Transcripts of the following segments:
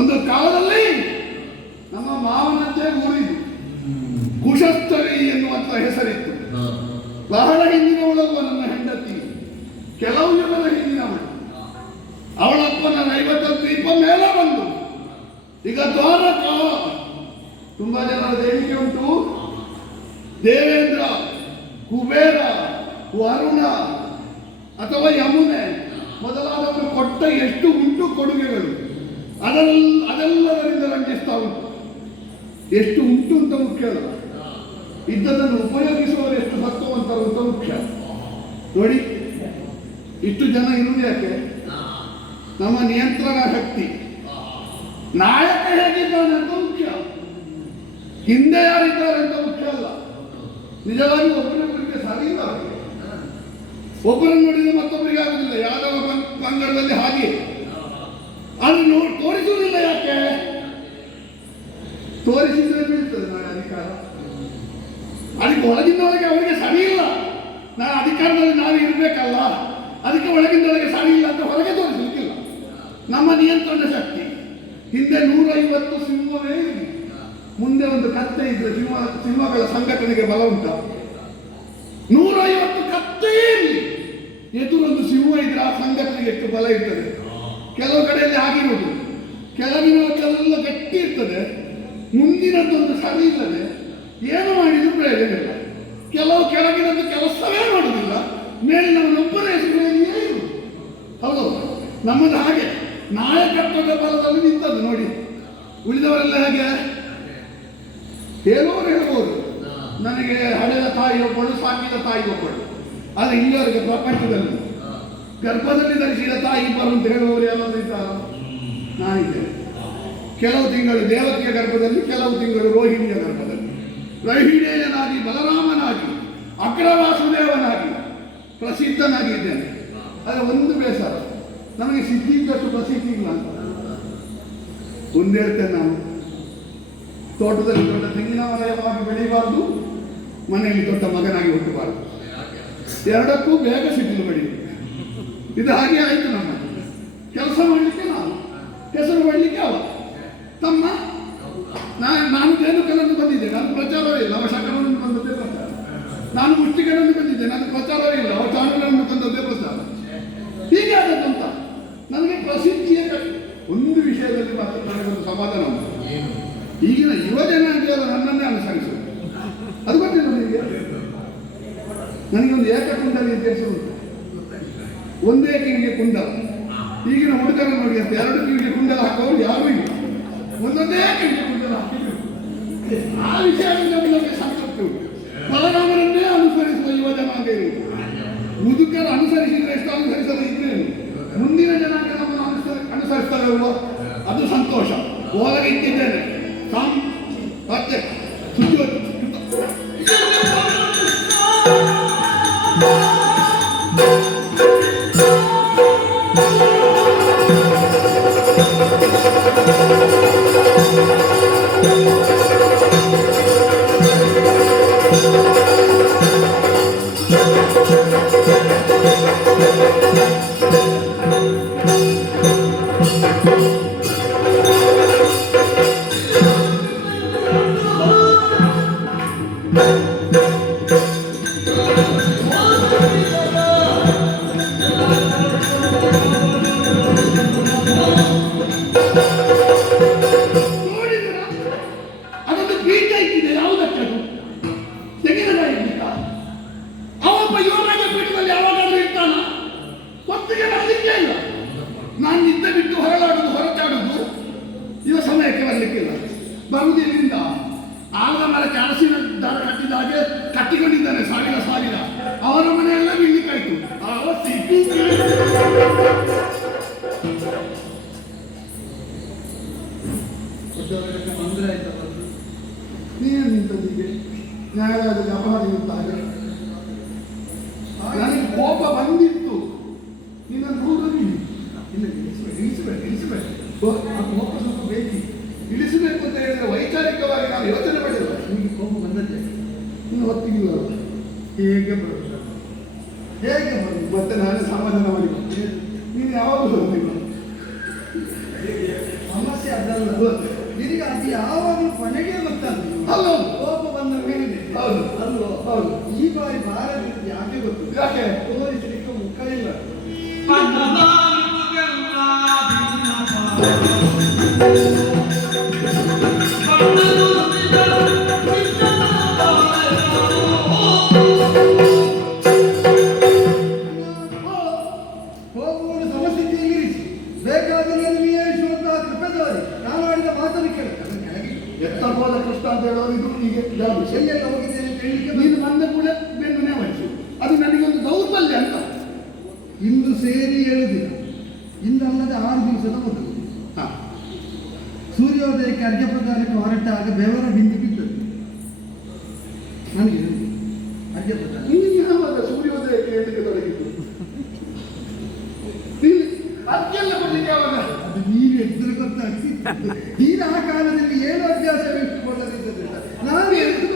ಒಂದು ಕಾಲದಲ್ಲಿ ನಮ್ಮ ಮಾವನಂತೆ ಊರಿದು ಕುಶಸ್ಥಳಿ ಎನ್ನುವಂತ ಹೆಸರಿತ್ತು. ಬಹಳ ಹಿಂದಿನವಳಲ್ವ ನನ್ನ ಹೆಂಡತಿ, ಕೆಲವು ಯುಗದ ಹಿಂದಿನವಳು. ಅವಳಪ್ಪನ ನೈವೇದ್ಯ ದೀಪ ಮೇಲೆ ಬಂದು ಈಗ ದ್ವಾರಕ ತುಂಬಾ ಜನರ ದೇವಿಕೆ ಉಂಟು. ದೇವೇಂದ್ರ, ಕುಬೇರ, ವರುಣ ಅಥವಾ ಯಮುನೆ ಮೊದಲಾದವರು ಕೊಟ್ಟ ಎಷ್ಟು ಉಂಟು ಕೊಡುಗೆಗಳು, ಅದೆಲ್ಲದರಿಂದ ರಂಜಿಸ್ತಾ ಉಂಟು. ಎಷ್ಟು ಉಂಟು ಅಂತ ಮುಖ್ಯ ಅಲ್ಲ, ಇದ್ದದನ್ನು ಉಪಯೋಗಿಸುವವರು ಎಷ್ಟು ಸತ್ವವಂತರು ಅಂತ ಮುಖ್ಯ. ನೋಡಿ, ಇಷ್ಟು ಜನ ಇರುವುದು ಯಾಕೆ? ನಮ್ಮ ನಿಯಂತ್ರಣ ಶಕ್ತಿ. ನಾಯಕ ಹೇಗಿದ್ದಾನೆ ಅಂತ ಮುಖ್ಯ, ಹಿಂದೆ ಯಾರಿದ್ದಾರೆ ಅಂತ ಮುಖ್ಯ ಅಲ್ಲ. ನಿಜವಾಗಿ ಒಬ್ಬರೊಬ್ಬರಿಗೆ ಸರಿ ಇಲ್ಲ. ಒಬ್ಬರನ್ನು ನೋಡಿದ್ರೆ ಮತ್ತೊಬ್ಬರಿಗೆ ಆಗುದಿಲ್ಲ. ಯಾದವ ಪಂಗಡದಲ್ಲಿ ಹಾಗೆ ಅದನ್ನು ತೋರಿಸುವುದಿಲ್ಲ. ಯಾಕೆ? ತೋರಿಸಿದ್ರೆ ಬೀಳ್ತದೆ ನಾಳೆ ಅಧಿಕಾರ. ಅದಕ್ಕೆ ಒಳಗಿಂದೊಳಗೆ ಅವರಿಗೆ ಸರಿ ಇಲ್ಲ. ನಾನು ಅಧಿಕಾರದಲ್ಲಿ ನಾವು ಇರಬೇಕಲ್ಲ, ಅದಕ್ಕೆ ಒಳಗಿಂದೊಳಗೆ ಸರಿ ಇಲ್ಲ ಅಂತ ಹೊರಗೆ ತೋರಿಸಲಿಕ್ಕಿಲ್ಲ. ನಮ್ಮ ನಿಯಂತ್ರಣ ಶಕ್ತಿ. ಹಿಂದೆ 150 ಸಿಂಹವೇ ಇರಲಿ, ಮುಂದೆ ಒಂದು ಕತ್ತೆ ಇದ್ರೆ ಸಿಂಹಗಳ ಸಂಘಟನೆಗೆ ಬಲ ಉಂಟ. 150 ಕತ್ತೆ ಇರಲಿ, ಎದುರೊಂದು ಸಿಂಹ ಇದ್ರೆ ಆ ಸಂಘಟನೆಗೆ ಎಷ್ಟು ಬಲ ಇರ್ತದೆ. ಕೆಲವು ಕಡೆಯಲ್ಲಿ ಆಗಿರುವುದು, ಕೆಳಗಿನವಕ್ಕೆಲ್ಲ ಗಟ್ಟಿ ಇರ್ತದೆ, ಮುಂದಿನದ್ದೊಂದು ಸರಿ ಇರ್ತದೆ. ಏನು ಮಾಡಿದ್ರು ಪ್ರಯೋಜನ ಇಲ್ಲ. ಕೆಲವು ಕೆಳಗಿನದ್ದು ಕೆಲಸವೇ ಮಾಡುವುದಿಲ್ಲ, ಮೇಲಿನವನೊಬ್ಬರ ಹೆಸರಿನಲ್ಲಿಯೇ ಇರುವುದು. ಹೌದು, ನಮ್ಮದು ಹಾಗೆ ನಾಯಕತ್ವದ ಬಲದಲ್ಲಿ ನಿಂತದ್ದು. ನೋಡಿ, ಉಳಿದವರೆಲ್ಲ ಹೇಗೆ ಹೇಳುವವರು ಹೇಳ್ಬೋದು, ನನಗೆ ಹಡೆದ ತಾಯಿ ಒಬ್ಬಳು, ಸಾಕಿದ ತಾಯಿ ಒಬ್ಬಳು. ಆದರೆ ಇಲ್ಲಿವರೆಗೆ ಪ್ರಪಂಚದಲ್ಲಿ ಗರ್ಭದಲ್ಲಿ ಧರಿಸಿದ ತಾಯಿ ಇಬ್ಬರು ಅಂತ ಹೇಳುವವರು ಎಲ್ಲರೂ ಇದ್ದಾರೆ. ನಾನಿದ್ದೇನೆ. ಕೆಲವು ತಿಂಗಳು ದೇವತೆಯ ಗರ್ಭದಲ್ಲಿ, ಕೆಲವು ತಿಂಗಳು ರೋಹಿಣಿಯ ಗರ್ಭದಲ್ಲಿ. ರೋಹಿಣಿಯನಾಗಿ, ಬಲರಾಮನಾಗಿ, ಅಗ್ರವಾಸುದೇವನಾಗಿ ಪ್ರಸಿದ್ಧನಾಗಿದ್ದೇನೆ. ಆದರೆ ಒಂದು ಬೇಸರ, ನಮಗೆ ಸಿದ್ಧಿ ಇದ್ದಷ್ಟು ಪ್ರಸಿದ್ಧಿ ಇಲ್ಲ ಅಂತ. ಒಂದು ಹೇಳ್ತೇನೆ ನಾನು, ತೋಟದಲ್ಲಿ ದೊಡ್ಡ ತೆಂಗಿನ ಮರವಾಗಿ ಬೆಳೀಬಾರ್ದು, ಮನೆಯಲ್ಲಿ ದೊಡ್ಡ ಮಗನಾಗಿ ಹುಟ್ಟಬಾರ್ದು. ಎರಡಕ್ಕೂ ಬೇಗ ಸಿಟ್ಟಿಲು ಬೆಳೆಯುವುದು. ಇದು ಹಾಗೆ ಆಯಿತು. ನಮ್ಮ ಕೆಲಸ ಮಾಡಲಿಕ್ಕೆ ನಾವು, ಹೆಸರು ಮಾಡಲಿಕ್ಕೆ ಅವ ತಮ್ಮ. ನಾನು ಧೇನುಕನನ್ನು ಬಂದಿದ್ದೆ, ನಾನು ಪ್ರಚಾರವೇ ಇಲ್ಲ. ಅವ ಶಕನನ್ನು ಬಂದದ್ದೇ ಪ್ರಚಾರ. ನಾನು ಮುಷ್ಟಿಗಳನ್ನು ಬಂದಿದ್ದೆ, ನಾನು ಪ್ರಚಾರವೇ ಇಲ್ಲ. ಅವ ಚಾಣಗಳನ್ನು ಬಂದದ್ದೇ ಪ್ರಚಾರ. ಹೀಗೆ ಆದದ್ದಂತ ನನಗೆ ಪ್ರಸಿದ್ಧಿಯ ಒಂದು ವಿಷಯದಲ್ಲಿ ಮಾತ್ರ ನನಗೊಂದು ಸಮಾಧಾನ ಉಂಟು. ಈಗಿನ ಯುವ ಜನಾಂಗಗಳು ನನ್ನನ್ನೇ ಅನುಸರಿಸುವುದು. ಅದು ಗೊತ್ತಿಲ್ಲ ನನಗೆ. ನನಗೊಂದು ಏಕಕುಂಡಲಿ ಅಂತ ಹೆಸರು ಉಂಟು. ಒಂದೇ ಕಿವಿಗೆ ಕುಂಡಲ. ಈಗಿನ ಹುಡುಗರನ್ನು ನೋಡಿ ಅಂತ 2 ಕಿವಿಗೆ ಕುಂಡಲ ಹಾಕೋರು ಯಾರೂ ಇಲ್ಲ. ಒಂದೊಂದೇ ಕಿವಿಗೆ ಕುಂಡಲ ಹಾಕಿದ್ರು. ಆ ವಿಷಯದಲ್ಲಿ ನಮಗೆ ಸಂತೃಪ್ತಿ ಉಂಟು. ಬಲರಾಮರನ್ನೇ ಅನುಸರಿಸುವ ಯುವ ಜನಾಂಗ ಇರುವುದು. ಮುದುಕರು ಅನುಸರಿಸಿದ್ರೆ ಎಷ್ಟು ಅನುಸರಿಸಲು ಇದ್ದೇನು, ಮುಂದಿನ ಜನಾಂಗ ನಮ್ಮನ್ನು ಅನುಸರಿಸ್ತಾರಲ್ವ, ಅದು ಸಂತೋಷ. ಒಳಗೆ ಇಟ್ಟಿದ್ದೇನೆ ಮತ್ತೆ ಸುದ್ದಿ ನಾನು ನಿದ್ದೆ ಬಿಟ್ಟು ಹೊರಚಾಡುವುದು ಇವ ಸಮಯಕ್ಕೆ ಬರಲಿಕ್ಕಿಲ್ಲ. ಬರುವುದರಿಂದ ಆಲದ ಮರಕ್ಕೆ ಅರಸಿನ ದಾರ ಕಟ್ಟಿದ ಹಾಗೆ ಕಟ್ಟಿಕೊಂಡಿದ್ದಾನೆ ಸಾವಿರ. ಅವರ ಮನೆಯೆಲ್ಲ ಬೀಳ್ಲಿಕ್ಕಾಯ್ತು. ತೊಂದರೆ ಆಯ್ತಲ್ಲ. ನೀನು ನಿಂತಂದಿಗೆ ನ್ಯಾಯಾಲಯದಲ್ಲಿ ಅಪರಾಧಿ ಅಂತಾರೆ. ನನಗೆ ಕೋಪ ಬಂದಿತ್ತು, ನಿನ್ನನ್ನು ನೋಡೋದು ಇಲ್ಲ, ಇಳಿಸಬೇಡ. ಆ ಕೋಪ ಸ್ವಲ್ಪ ಬೇಕು. ಇಳಿಸಬೇಕು ಅಂತ ಹೇಳಿದ್ರೆ ವೈಚಾರಿಕವಾಗಿ ನಾನು ಯೋಚನೆ ಮಾಡಿಲ್ಲ. ನಿಮಗೆ ಕೋಪ ಬಂದದ್ದೇ ಇನ್ನು ಹೊತ್ತಿಗಿಲ್ಲ. ಹೇಗೆ ಬರುತ್ತೆ? ಹೇಗೆ ಬರುತ್ತೆ? ಮತ್ತೆ ನಾನೇ ಸಮಾಧಾನ ಮಾಡಿ ನೀನು ಯಾವಾಗಲೂ ಬಂದಿಲ್ಲ. ಸಮಸ್ಯೆ ಅದಲ್ಲ, ನಿನಗೆ ಅದು ಯಾವಾಗಲೂ ಕೊನೆಗೆ ಗೊತ್ತಾಗ್ತದೆ. ಅಲ್ಲ ಕೋಪ ಬಂದ ಮೇಲೆ ಹೌದು ಅಲ್ವೋ? ಹೌದು. ಈ ಬಾರಿ ಭಾರ ಯಾಕೆ ಗೊತ್ತು? ಯಾಕೆ? ತೋರಿಸಲಿಕ್ಕೆ ಮುಖ ಇಲ್ಲ. ಹೋಗುವುದು ಸಮಸ್ಥಿತಿಯಲ್ಲಿ ಇರಿಸಿ, ಬೇಕಾದರೆ ವಿಯೇಶ್ವರ ಕೃಪದವರಿ ನಾನು ಆಡಿದ ಮಾತನ್ನು ಕೇಳ್ತಾರೆ. ಎತ್ತಬೋದ ಕೃಷ್ಣ ಅಂತ ಹೇಳೋರು ಇದು ಈಗ ಎಲ್ಲೆಲ್ಲ ಹೋಗಿದ್ದೇನೆ ಅಂತ ಹೇಳಲಿಕ್ಕೆ ನೀನು ಬಂದ ಕೂಡ ಬೆನ್ನುನೇ ವಹಿಸು. ಅದು ನನಗೊಂದು ದೌರ್ಬಲ್ಯ ಅಂತ. ಇಂದು ಸೇರಿ ಹೇಳುದಿಲ್ಲ, ಇಂದಲ್ಲದೆ 6 ದಿವಸದ ಮೊದಲು ಸೂರ್ಯೋದಯಕ್ಕೆ ಅರ್ಘ್ಯ ಪ್ರದಾನಕ್ಕೆ ಹೊರಟಾಗ ಬೆವರ ಬಿಂದು ಬಿದ್ದದ್ದು ನನಗೆ. ಅರ್ಘ್ಯ ಪ್ರದಾನ ನೀನು ಯಾವಾಗ ಸೂರ್ಯೋದಯಕ್ಕೆ ಹೇಳಲಿಕ್ಕೆ ತೊಡಗಿದ್ದು? ಅದೆಲ್ಲ ಕೊಡ್ಲಿಕ್ಕೆ ಯಾವಾಗ? ಅದು ನೀನು ಎದುರು ಗೊತ್ತಾಗ್ತಿತ್ತು. ನೀನು ಆ ಕಾಲದಲ್ಲಿ ಏನು ಅಭ್ಯಾಸ ಇಟ್ಟುಕೊಳ್ಳದಿದ್ದರಿಂದ ನಾನು ಎದ್ದು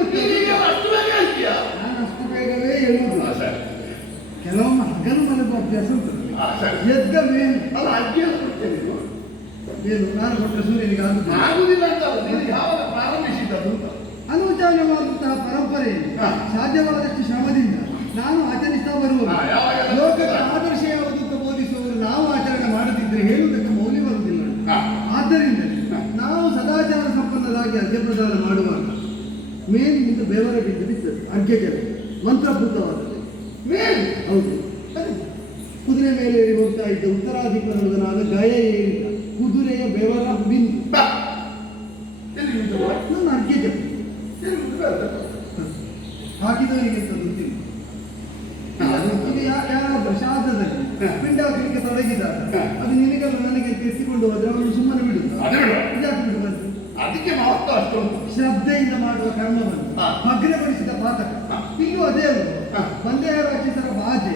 ಅಷ್ಟು ಬೇಗ ಹೇಳ್ತೀಯಾ? ನಾನು ಅಷ್ಟು ಬೇಗವೇ ಹೇಳುವುದು. ಕೆಲವೊಮ್ಮೆ ಹಗಲು ಮಲಗುವ ಅಭ್ಯಾಸ ಉಂಟು. ಎದ್ದ ಮೇಲೆ ಅಲ್ಲ ಅಜ್ಜಿಯನ್ನು ಕೊಡ್ತೇನೆ ಏನು ನಾನು ಕೊಟ್ಟ ಸೂರ್ಯನಿಗೆ ಆಗುದಿಲ್ಲ ಅಂತ ನೀನು ಯಾವಾಗ ಪ್ರಾರಂಭಿಸಿದ್ದದು ಅಂತ. ಅನುಚಾನವಾದಂತಹ ಪರಂಪರೆಯಲ್ಲಿ ಸಾಧ್ಯವಾದಷ್ಟು ಶ್ರಮದಿಂದ ನಾನು ಆಚರಿಸ್ತಾ ಬರುವುದು. ಲೋಕಕ್ಕೆ ಆದರ್ಶ ಯಾವುದು ಅಂತ ಬೋಧಿಸುವವರು ನಾವು ಆಚರಣೆ ಮಾಡದಿದ್ದರೆ ಹೇಳುವುದಕ್ಕೆ ಮೌಲ್ಯ ಬರುವುದಿಲ್ಲ. ಆದ್ದರಿಂದ ನಾವು ಸದಾಚಾರ ಸಂಪನ್ನರಾಗಿ ಅರ್ಘ್ಯ ಪ್ರದಾನ ಮಾಡುವಾಗ ಮೇಲಿನಿಂದ ಬೆವರ ಬಿದ್ದು ಬಿದ್ದದ್ದು ಅರ್ಘ್ಯ ಜಲ ಮಂತ್ರಭೂತವಾದದ್ದು ಮೇಲೆ. ಹೌದು, ಕುದುರೆ ಮೇಲೆ ಏರಿ ಹೋಗ್ತಾ ಇದ್ದ ಉತ್ತರಾಧಿಕಾರನಾದ ಗಯ ಏರಿದ ಕುದುರೆಯ ಬೆವರ ಬಿಂದು ನನ್ನ ಅರ್ಘ್ಯ ಜಲ ಹಾಕಿದವರಿಗೆ ಅಂತ ಗೊತ್ತಿಲ್ಲ. ಈಗ ಯಾರಾದ್ರೂ ಶಾಸ್ತ್ರದಲ್ಲಿ ಪಿಂಡ ಹಾಕಲಿಕ್ಕೆ ತೊಡಗಿದಾಗ ಅದು ನಿನಗಲ್ಲ ನನಗೆ ಎತ್ತಿಕೊಂಡು ಹೋದ್ರೆ ಅವನು ಸುಮ್ಮನೆ ಬಿಡುದು. ಇದಾಕಿ ಬಿಡುವುದು. ಅದಕ್ಕೆ ಮಹತ್ವ ಅಷ್ಟು ಶ್ರದ್ಧೆಯಿಂದ ಮಾಡುವ ಕರ್ಮವನ್ನು ಭಗ್ನಗೊಳಿಸಿದ ಪಾತಕ. ಇಲ್ಲೂ ಅದೇ ಅಲ್ಲ, ಬಂದೇಹ ರಾಕ್ಷಸರ ಬಾಧೆ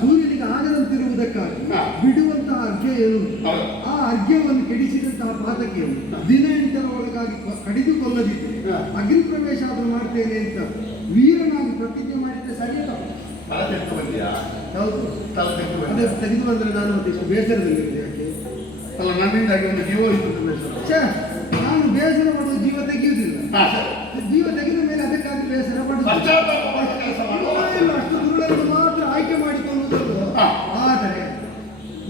ಸೂರ್ಯನಿಗೆ ಆಗದಂತಿರುವುದಕ್ಕಾಗಿ ಬಿಡುವಂತಹ ಅರ್ಘ್ಯ ಏನು, ಆ ಅರ್ಘ್ಯವನ್ನು ಕೆಡಿಸಿದಂತಹ ಪಾತಕಿಯನ್ನು ದಿನ 8ರ ಒಳಗಾಗಿ ಕಡಿದುಕೊಳ್ಳದಿದ್ದರೆ ಅಗ್ನಿ ಪ್ರವೇಶ ಆದರೂ ಮಾಡ್ತೇನೆ ಅಂತ ವೀರನಾಗಿ ಪ್ರತಿಜ್ಞೆ ಮಾಡಿದ್ರೆ ಸರಿಯಲ್ಲ. ತಲೆ ತೆಗೆದು ಬಂದಿಯಾ? ಹೌದು, ತಲೆ ತೆಗೆದು ಅದೇ ತೆಗೆದು ಬಂದರೆ ನಾನು ಮತ್ತೆ ಬೇಸರದಲ್ಲಿರುವುದು ಯಾಕೆ? ಅಲ್ಲ ನನ್ನಿಂದಾಗಿ ಒಂದು ಜೀವ ಇತ್ತು ಬೇಸರ. ನಾನು ಬೇಸರ ಮಾಡುವ ಜೀವ ತೆಗೆಯುವುದಿಲ್ಲ. ಜೀವ ತೆಗೆದ ಮೇಲೆ ಅದಕ್ಕಾಗಿ ಬೇಸರ ಪಡುವುದು. ಅಷ್ಟು ದುರುಳನ್ನು ಮಾತ್ರ ಆಯ್ಕೆ ಮಾಡಿಕೊಳ್ಳುವುದಲ್ಲ. ಆದರೆ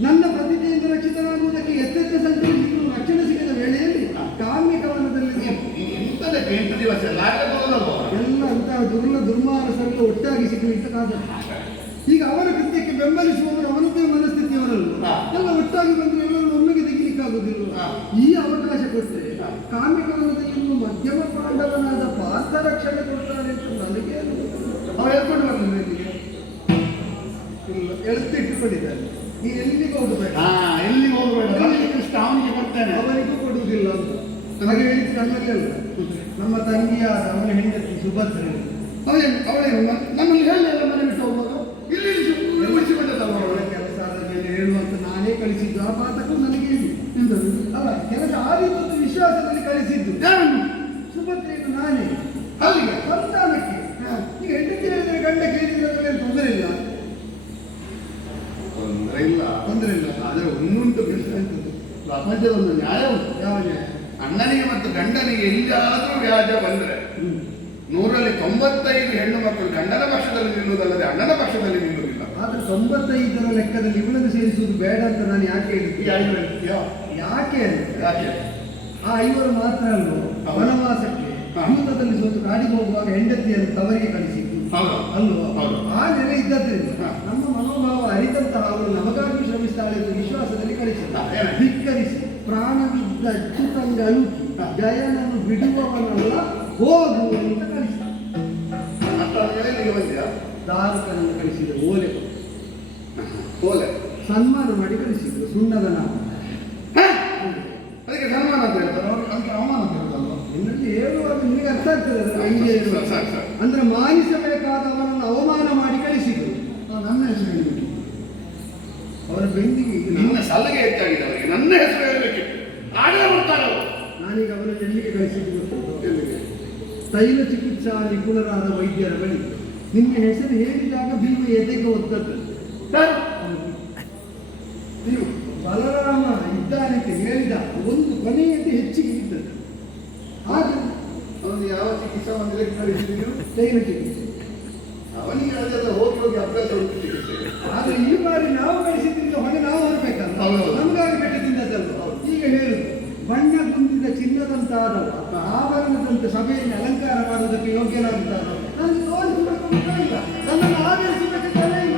ನನ್ನ ಪ್ರತಿಜ್ಞೆಯಿಂದ ರಕ್ಷಿತನಾಗುವುದಕ್ಕೆ ಎತ್ತೆತ್ತ ಸಂಚರಿಸಿದ್ರು ರಕ್ಷಣೆ ಸಿಗದ ವೇಳೆಯಲ್ಲಿ ಕಾಮ್ಯ ಕವನದಲ್ಲಿ ಎಲ್ಲ ಅಂತಹ ದುರ್ಮಾನಸರೆಲ್ಲ ಒಟ್ಟಾಗಿ ಸಿಗಲಿಕ್ಕಾಗ ಈಗ ಅವರ ಕೃತ್ಯಕ್ಕೆ ಬೆಂಬಲಿಸುವವರು ಅವನದ್ದೇ ಮನಸ್ಥಿತಿಯವರಲ್ಲ. ಎಲ್ಲ ಒಟ್ಟಾಗಿ ಬಂದು ಎಲ್ಲರೂ ಒಮ್ಮೆಗೆ ತೆಗಿಲಿಕ್ಕಾಗುವುದಿಲ್ಲ. ಈ ಅವಕಾಶ ಕೊಟ್ಟರೆ ಕಾಮ್ಯ ಕವನದಲ್ಲಿ ಮಧ್ಯಮ ಪಾಂಡವನಾದ ಪಾರ್ಥ ರಕ್ಷಣೆ ಕೊಡ್ತಾರೆ ಅಂತ ನನಗೆ ಅವ್ರು ಹೇಳ್ಕೊಂಡು ಬರಲಿಲ್ಲ. ಇಲ್ಲ ಎಳೆದಿಟ್ಟುಕೊಂಡಿದ್ದಾರೆ. ನೀನು ಎಲ್ಲಿಗೆ ಹೋಗಬೇಡ, ಎಲ್ಲಿಗೆ ಹೋಗಬೇಡ, ಕೃಷ್ಣ ಅವನಿಗೆ ಬರ್ತೇನೆ, ಅವರಿಗೂ ಕೊಡುವುದಿಲ್ಲ ಅಂತ ಹಾಗೆ ಹೇಳಿದ್ದು ನನ್ನಲ್ಲಿ ಅಲ್ಲ. ನಮ್ಮ ತಂಗಿಯಾದ ಅವನ ಹೆಂಡತಿ ಸುಭದ್ರೆ ಅವಳೇನು ನನ್ನಲ್ಲಿ ಹೇಳಲಿಲ್ಲ ಮನೆ ಬಿಟ್ಟು ಹೋಗೋದು. ಇಲ್ಲಿ ಉಳಿಸಿಕೊಂಡದಲ್ಲ ಅವಳ ಕೆಲಸ ಆದ ಮೇಲೆ ಹೇಳುವಂತ ನಾನೇ ಕಳಿಸಿದ್ದು. ಆ ಪಾತಕ್ಕೂ ನನಗೆ ಹೇಳಿ ಅಲ್ಲ, ಕೆಲಸ ಆದಿತ್ತು ವಿಶ್ವಾಸದಲ್ಲಿ ಕಳಿಸಿದ್ದು ಸುಭದ್ರೆಯನ್ನು ನಾನೇ ಅಲ್ಲಿಗೆ ಸಂತಾನಕ್ಕೆ. ಈಗ ಹೆಂಡತಿ ಹೇಳಿದ್ರೆ ಗಂಡ ಕೇಳಿದ್ರೆ ತೊಂದರೆ ಇಲ್ಲ, ತೊಂದರೆ ಇಲ್ಲ. ಆದರೆ ಒಂದುಂಟು ಪ್ರಪಂಚದ ಒಂದು ನ್ಯಾಯ ಉಂಟು. ಯಾವ ನ್ಯಾಯ? ಅಣ್ಣನಿಗೆ ಮತ್ತು ಗಂಡನಿಗೆ ಎಲ್ಲಿಯಾದರೂ ವ್ಯಾಜ ಬಂದರೆ 100ರಲ್ಲಿ 95 ಹೆಣ್ಣು ಮಕ್ಕಳು ಗಂಡನ ಪಕ್ಷದಲ್ಲಿ ನಿಲ್ಲುವುದಲ್ಲದೆ ಅಣ್ಣನ ಪಕ್ಷದಲ್ಲಿ ನಿಲ್ಲುವುದಿಲ್ಲ. ಆದ್ರೆ 95ರ ಲೆಕ್ಕದಲ್ಲಿ ಇವಳನ್ನು ಸೇರಿಸುವುದು ಬೇಡ ಅಂತ ನಾನು ಯಾಕೆ ಹೇಳಿದ್ದೆ? ಯಾಕೆ ಆ 5 ಮಾತ್ರ ಅಲ್ವೋ ವನವಾಸಕ್ಕೆ ಜೀವನದಲ್ಲಿ ಸೋತು ಕಾಡಿಗೆ ಹೋಗುವಾಗ ಹೆಂಡತಿಯನ್ನು ತವರಿಗೆ ಕಳಿಸಿದ್ದು ಅಲ್ವೋ? ಆ ನೆಲೆ ಇದ್ದದ್ರಿಂದ ನಮ್ಮ ಮನೋಭಾವ ಅರಿತಂತಹ ಅವಳು ನಮಗಾಗಿ ಶ್ರಮಿಸ್ತಾಳೆ ಎಂದು ವಿಶ್ವಾಸದಲ್ಲಿ ಕಳಿಸಿದ್ದ. ಧಿಕ್ಕರಿಸಿ ಪ್ರಾಣವಿದ್ದ ಅಚ್ಚುತಂಗಲು ಜಯನನ್ನು ಬಿಡುವವನಲ್ಲ ಹೋಗು ಅಂತ ಕಳಿಸಿದ. ದಾರುಕನನ್ನು ಕಳಿಸಿದ ಓಲೆ ಸನ್ಮಾನ ಮಾಡಿ ಕಳಿಸಿದ್ರು. ಸುಣ್ಣದ ನಾವು ಅದಕ್ಕೆ ಸನ್ಮಾನ ಅಂತ ಹೇಳ್ತಾರೆ, ಅವ್ರಿಗೆ ಅವಮಾನ ಅರ್ಥ ಆಗ್ತದೆ ಅದರ idea ಇರುವಾಗ. ಅಂದ್ರೆ ಮಾನಿಸಬೇಕಾದವರನ್ನು ಅವಮಾನ ಮಾಡಿ ಕಳಿಸಿದ್ರು. ನನ್ನ ಹೆಸರು ಹೇಳಬೇಕಿತ್ತು, ಅವರ ಬೆಂದಿಗೆ ಈಗ ನಿನ್ನ ಸಲಹೆ ಹೆಚ್ಚಾಗಿದೆ ಅವರಿಗೆ, ನನ್ನ ಹೆಸರು ಹೇಳಬೇಕಿತ್ತು, ಆಗಲೇ ಬರ್ತಾರೆ ಅವರು. ನಾನೀಗ ಅವರನ್ನು ಎಲ್ಲಿಗೆ ಕಳಿಸಿದ್ದು ಗೊತ್ತುಂಟು? ತೈಲ ಚಿಕಿತ್ಸಾ ನಿಪುಣರಾದ ವೈದ್ಯರ ಬಳಿ. ನಿಮ್ಮ ಹೆಸರು ಹೇಳಿದಾಗ ಭೀಮ ಎದೆಗೆ ಒದ್ದದ್ದು. ನೀವು ಬಲರಾಮ ಇದ್ದಾನಕ್ಕೆ ಹೇಳಿದ ಒಂದು ಕೊನೆಯಲ್ಲಿ ಹೆಚ್ಚಿಗೆ ಇದ್ದದ್ದು. ಹಾಗೆ ಅವನು ಯಾವ ಚಿಕಿತ್ಸಾ ಮಂದಿರಕ್ಕೆ ಕಳಿಸಿದ್ರು? ತೈಲ ಚಿಕಿತ್ಸೆ. ಅವನಿಗೆ ಅದೆಲ್ಲ ಹೋಗಿ ಹೋಗಿ ಅಭ್ಯಾಸ ಉಂಟು ಚಿಕಿತ್ಸೆ. ಆದ್ರೆ ಈ ಬಾರಿ ನಾವು ಕಳಿಸಿದ್ರಿಂದ ಹೊಗೆ ನಾವು ಹೊರಬೇಕಲ್ಲ, ಹೌದು. ನಮಗಾಗಿ ಕಟ್ಟಿದ್ದಲ್ಲ. ಈಗ ಹೇಳುದು ಬಣ್ಣ ಕುಂದಿದ ಚಿನ್ನದಂತಾದವ ಆಭರಣದಂತೆ ಸಭೆಯಲ್ಲಿ ಅಲಂಕಾರ ಮಾಡುವುದಕ್ಕೆ ಯೋಗ್ಯನಾಗುತ್ತಾರ. ನಾನು ತೋರಿಸಬೇಕು ಮುಖ ಇಲ್ಲ, ನನ್ನನ್ನು ಆಧರಿಸಬೇಕು ತಲೆ ಇಲ್ಲ.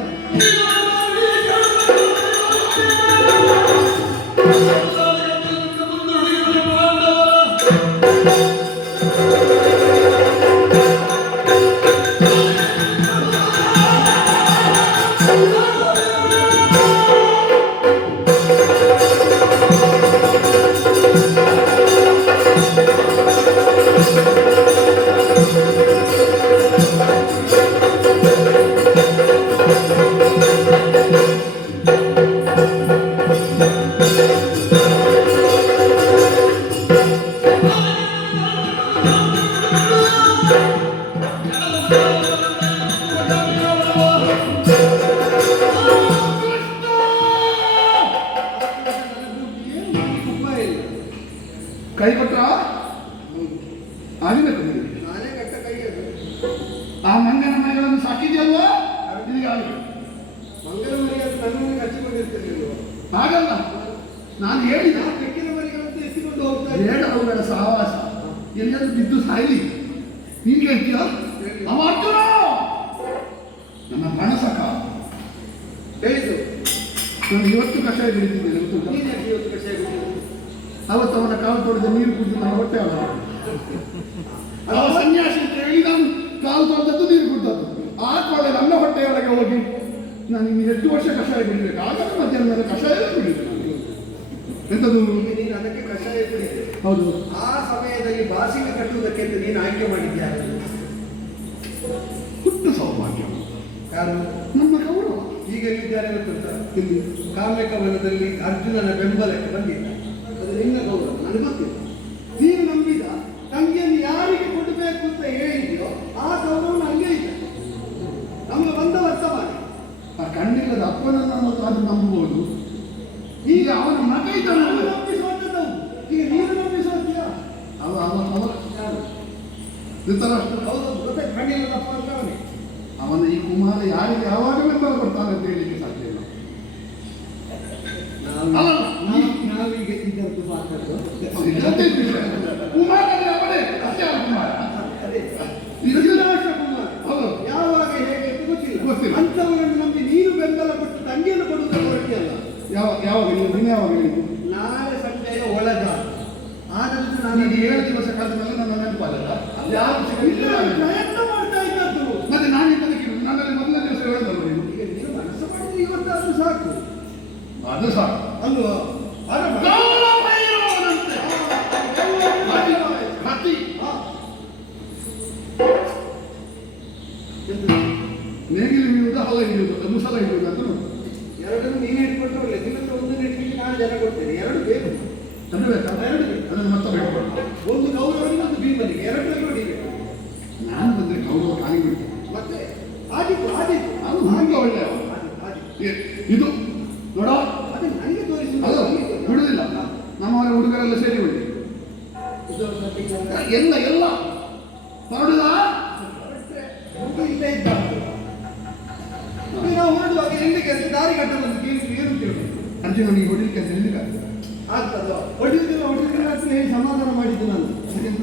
ಕೈ ಕೊಟ್ರ ಆಗಬೇಕು ನಿಮಗೆ. ನಾನೇ ಕಟ್ಟ ಕೈ ಅದು. ಆ ಮಂಗನ ಮನೆಗಳನ್ನು ಸಾಕಿದ್ಯಲ್ವಾ, ನಿನಗೆ ಆಗಬೇಕು. ಮಂಗಲ ಮರಿಗಳು ನನ್ನನ್ನು ಕಚ್ಚಿಕೊಂಡಿರ್ತಿರ್ಲಿಲ್ವ? ಹಾಗಲ್ಲ, ನಾನು ಹೇಳಿದ ಬೆಕ್ಕಿನ ಮರಿಗಳಂತೆ ಎತ್ತಿಕೊಂಡು ಹೋಗ್ತಾ ಬೇಡ ಅವುಗಳ ಸಹವಾಸ, ಎಲ್ಲರೂ ಬಿದ್ದು ಸಾಯ್ಲಿ. ನೀನು ಹೇಳ್ತೀಯ ಅವ ಅರ್ಜುನ ನನ್ನ ಪಣಸಕ ಹೇಳಿದ್ದು. ನಾನು ಇವತ್ತು ಕಷಾಯ ಕುಡಿತಿದ್ದೇನೆ ಗೊತ್ತುಂಟ? ನೀನು ಯಾಕೆ ಇವತ್ತು ಕಷಾಯ ಕುಡಿಯೋದು? ಅವತ್ತು ಅವನ ಕಾಲು ತೊಳೆದ ನೀರು ಕುಡಿದು ನನ್ನ ಹೊಟ್ಟೆ ಅವ ಸನ್ಯಾಸಿ ಅಂತ ಹೇಳಿ ನಾನು ಕಾಲು ತೊಳೆದದ್ದು ನೀರು ಕುಡಿದದ್ದು. ಆ ಕೊಳೆ ನನ್ನ ಹೊಟ್ಟೆಯೊಳಗೆ ಹೋಗಿ ನಾನು ಇನ್ನು 8 ವರ್ಷ ಕಷಾಯ ಕುಡಿಬೇಕು. ಆಗ ಮಧ್ಯಾಹ್ನ ಮೇಲೆ ಕಷಾಯ ಕುಡಿಬೇಕು ನಾನು. ಎಂಥದ್ದು? ಈಗ ನೀನು ಅದಕ್ಕೆ ಕಷಾಯ ಕುಡಿದೆ. ಹೌದು. ಆ ಸಮಯದಲ್ಲಿ ಬಾಸಿಗೆ ಕಟ್ಟುವುದಕ್ಕೆ ಅಂತ ನೀನು ಆಯ್ಕೆ ಮಾಡಿದ್ಯಾ? ಹುಟ್ಟು ಸೌಭಾಗ್ಯ. ಯಾರು? ನಮ್ಮ ಗೌರವ. ಈಗ ಎಲ್ಲಿದ್ದಾರೆ ಗೊತ್ತುಂಟ? ಇಲ್ಲಿ ಕಾಮ್ಯಕವನದಲ್ಲಿ ಅರ್ಜುನನ ಬೆಂಬಲಕ್ಕೆ ಬಂದಿದ್ದ. ಅದು ನಿನ್ನ ಗೌರವ, ನನಗೆ ಗೊತ್ತಿಲ್ಲ. ನೀನು ನಂಬಿದ ತಂಗಿಯನ್ನು ಯಾರಿಗೆ ಕೊಡಬೇಕು ಅಂತ ಹೇಳಿದ್ಯೋ ಆ ಗೌರವ ನನಗೆ ಇದೆ. ನಮಗೆ ಬಂದ ವರ್ತಮಾನ. ಆ ಕಣ್ಣಿಲ್ಲದ ಅಪ್ಪನನ್ನು ಅದು ನಂಬಬಹುದು. ಈಗ ಅವನ ಮಗ ಇದ್ದಾನೆ, ನಾನು ನಂಬಿಸುವಂಥದ್ದು. ಈಗ ನೀನು ನಂಬಿಸುವಂತೀಯ? ಅವ ಅವ ಅವ ಯಾರು? ಧೃತರಾಷ್ಟ್ರ. ಹೌದು, ಗೊತ್ತೇ, ಕಣ್ಣಿಲ್ಲದ ಅಪ್ಪ ಅಂತ ಅವನೇ. ಅವನ ಈ ಕುಮಾರ ಯಾರಿಗೆ ಯಾವಾಗ ಬೆಂಬಲ ಕೊಡ್ತಾನೆ ಅಂತ ಹೇಳಲಿಕ್ಕೆ ಸಾಧ್ಯ ಇಲ್ಲ. ನಾವೀಗ ಇದರದ್ದು ಮಾತಾಡೋದು ಕುಮಾರ ಅವನೇ, ಅತ್ಯಾವ ಕುಮಾರ. ಅದೇ ಇದು ಧೃತರಾಷ್ಟ್ರ ಕುಮಾರ. ಹೌದು. ಯಾವಾಗ ಹೇಗೆ ಅಂತ ಗೊತ್ತಿಲ್ಲ. ಗೊತ್ತಿಲ್ಲ. ಅಂಥವರನ್ನು ನಂಬಿ ನೀನು ಬೆಂಬಲ ಕೊಟ್ಟು ತಂಗಿಯನ್ನು ಕೊಡುವುದಕ್ಕೆ ಹೊರಟಿಯಲ್ಲ. ಯಾವಾಗ ನೀನು ಯಾವಾಗ ಹೇಳಿದ್ದು? ನಾಳೆ ಸಂಜೆಯ ಒಳಗ ಆದಷ್ಟು ನಾನು ನಾನು 7 ದಿವಸ ಕಳೆದ ಮೇಲೆ ನನ್ನ ನೆನಪಾಗಲ್ಲ. ಯಾರು ಇಲ್ಲ, ಪ್ರಯತ್ನ ಮಾಡ್ತಾ ಇದ್ದದ್ದು. ಮತ್ತೆ ನಾನು ಇದಕ್ಕೆ ನನ್ನಲ್ಲಿ ಮೊದಲನೇ ದಿವಸ ಹೇಳಿದಲ್ಲ ನೀನು. ಈಗ ನೀನು ಮನಸ್ಸು ಮಾಡಿದ್ರೆ ಇವತ್ತಾದ್ರೂ ಸಾಕು ಅದು ಸಾಕು ಅಲ್ವಾ? ಆದ್ರೆ ಹತ್ತಿ ನೇಗಿಲು ಹಿಡಿಯುವುದು, ಹಲ್ಲ ಹಿಡಿಯುವುದು, ಮುಸಲ ಹಿಡಿಯುವುದು ಅಂತ ನೋಡಿ. ಎರಡನ್ನು ನೀನು ಇಟ್ಕೊಂಡು ಒಳ್ಳೆ. ನಿನ್ನ ಒಂದು ಇಟ್ಲಿಕ್ಕೆ ನಾನು ಜನ ಕೊಡ್ತೇನೆ. ಎರಡು ಬೇಕು. ಅದು ಬೇಕಾ? ಎರಡು ಬೇಕು. ಅದನ್ನು ಮತ್ತೆ ಹೇಳ್ಕೊಡು. ಒಂದು ಗೌರವನಿಗೆ ಒಂದು ಭೀಮನಿಗೆ ಎರಡರಲ್ಲಿ ಹೊಡಿಬೇಕು. ನಾನು ಬಂದರೆ ಗೌರವ ಕಾಲಿ ಬಿಡ್ತೇನೆ. ಮತ್ತೆ ಆದಿತ್ತು ಆದಿತ್ತು ಅದು ಹಂಗೆ ಒಳ್ಳೆಯ ಇದು ನೋಡ, ಅದೇ ನನಗೆ ತೋರಿಸಿ ಅದು ಬಿಡುವುದಿಲ್ಲ. ನಮ್ಮವರ ಹುಡುಗರೆಲ್ಲ ಸೇರಿ ಬಿಡಿ. ಎಲ್ಲ ಎಲ್ಲ ಹೊರಡುದ ಇಲ್ಲೇ ಇದ್ದ. ನಾವು ಹೊರಡುವಾಗ ಎಲ್ಲಿಗೆ ದಾರಿ ಕಟ್ಟ ಬಂದು ಏನು ಕೇಳಿ ಅರ್ಜುನನಿಗೆ ಹೊಡಿಲಿಕ್ಕೆ ಅಂತ ಹೇಳಿಲ್ಲ. ಆಗ್ತದ ಹೊಡೆಯುವುದಿಲ್ಲ ಹೊಡೆಯುವುದಿಲ್ಲ ಅಂತ ಹೇಳಿ ಸಮಾಧಾನ ಮಾಡಿದ್ದು ನಾನು.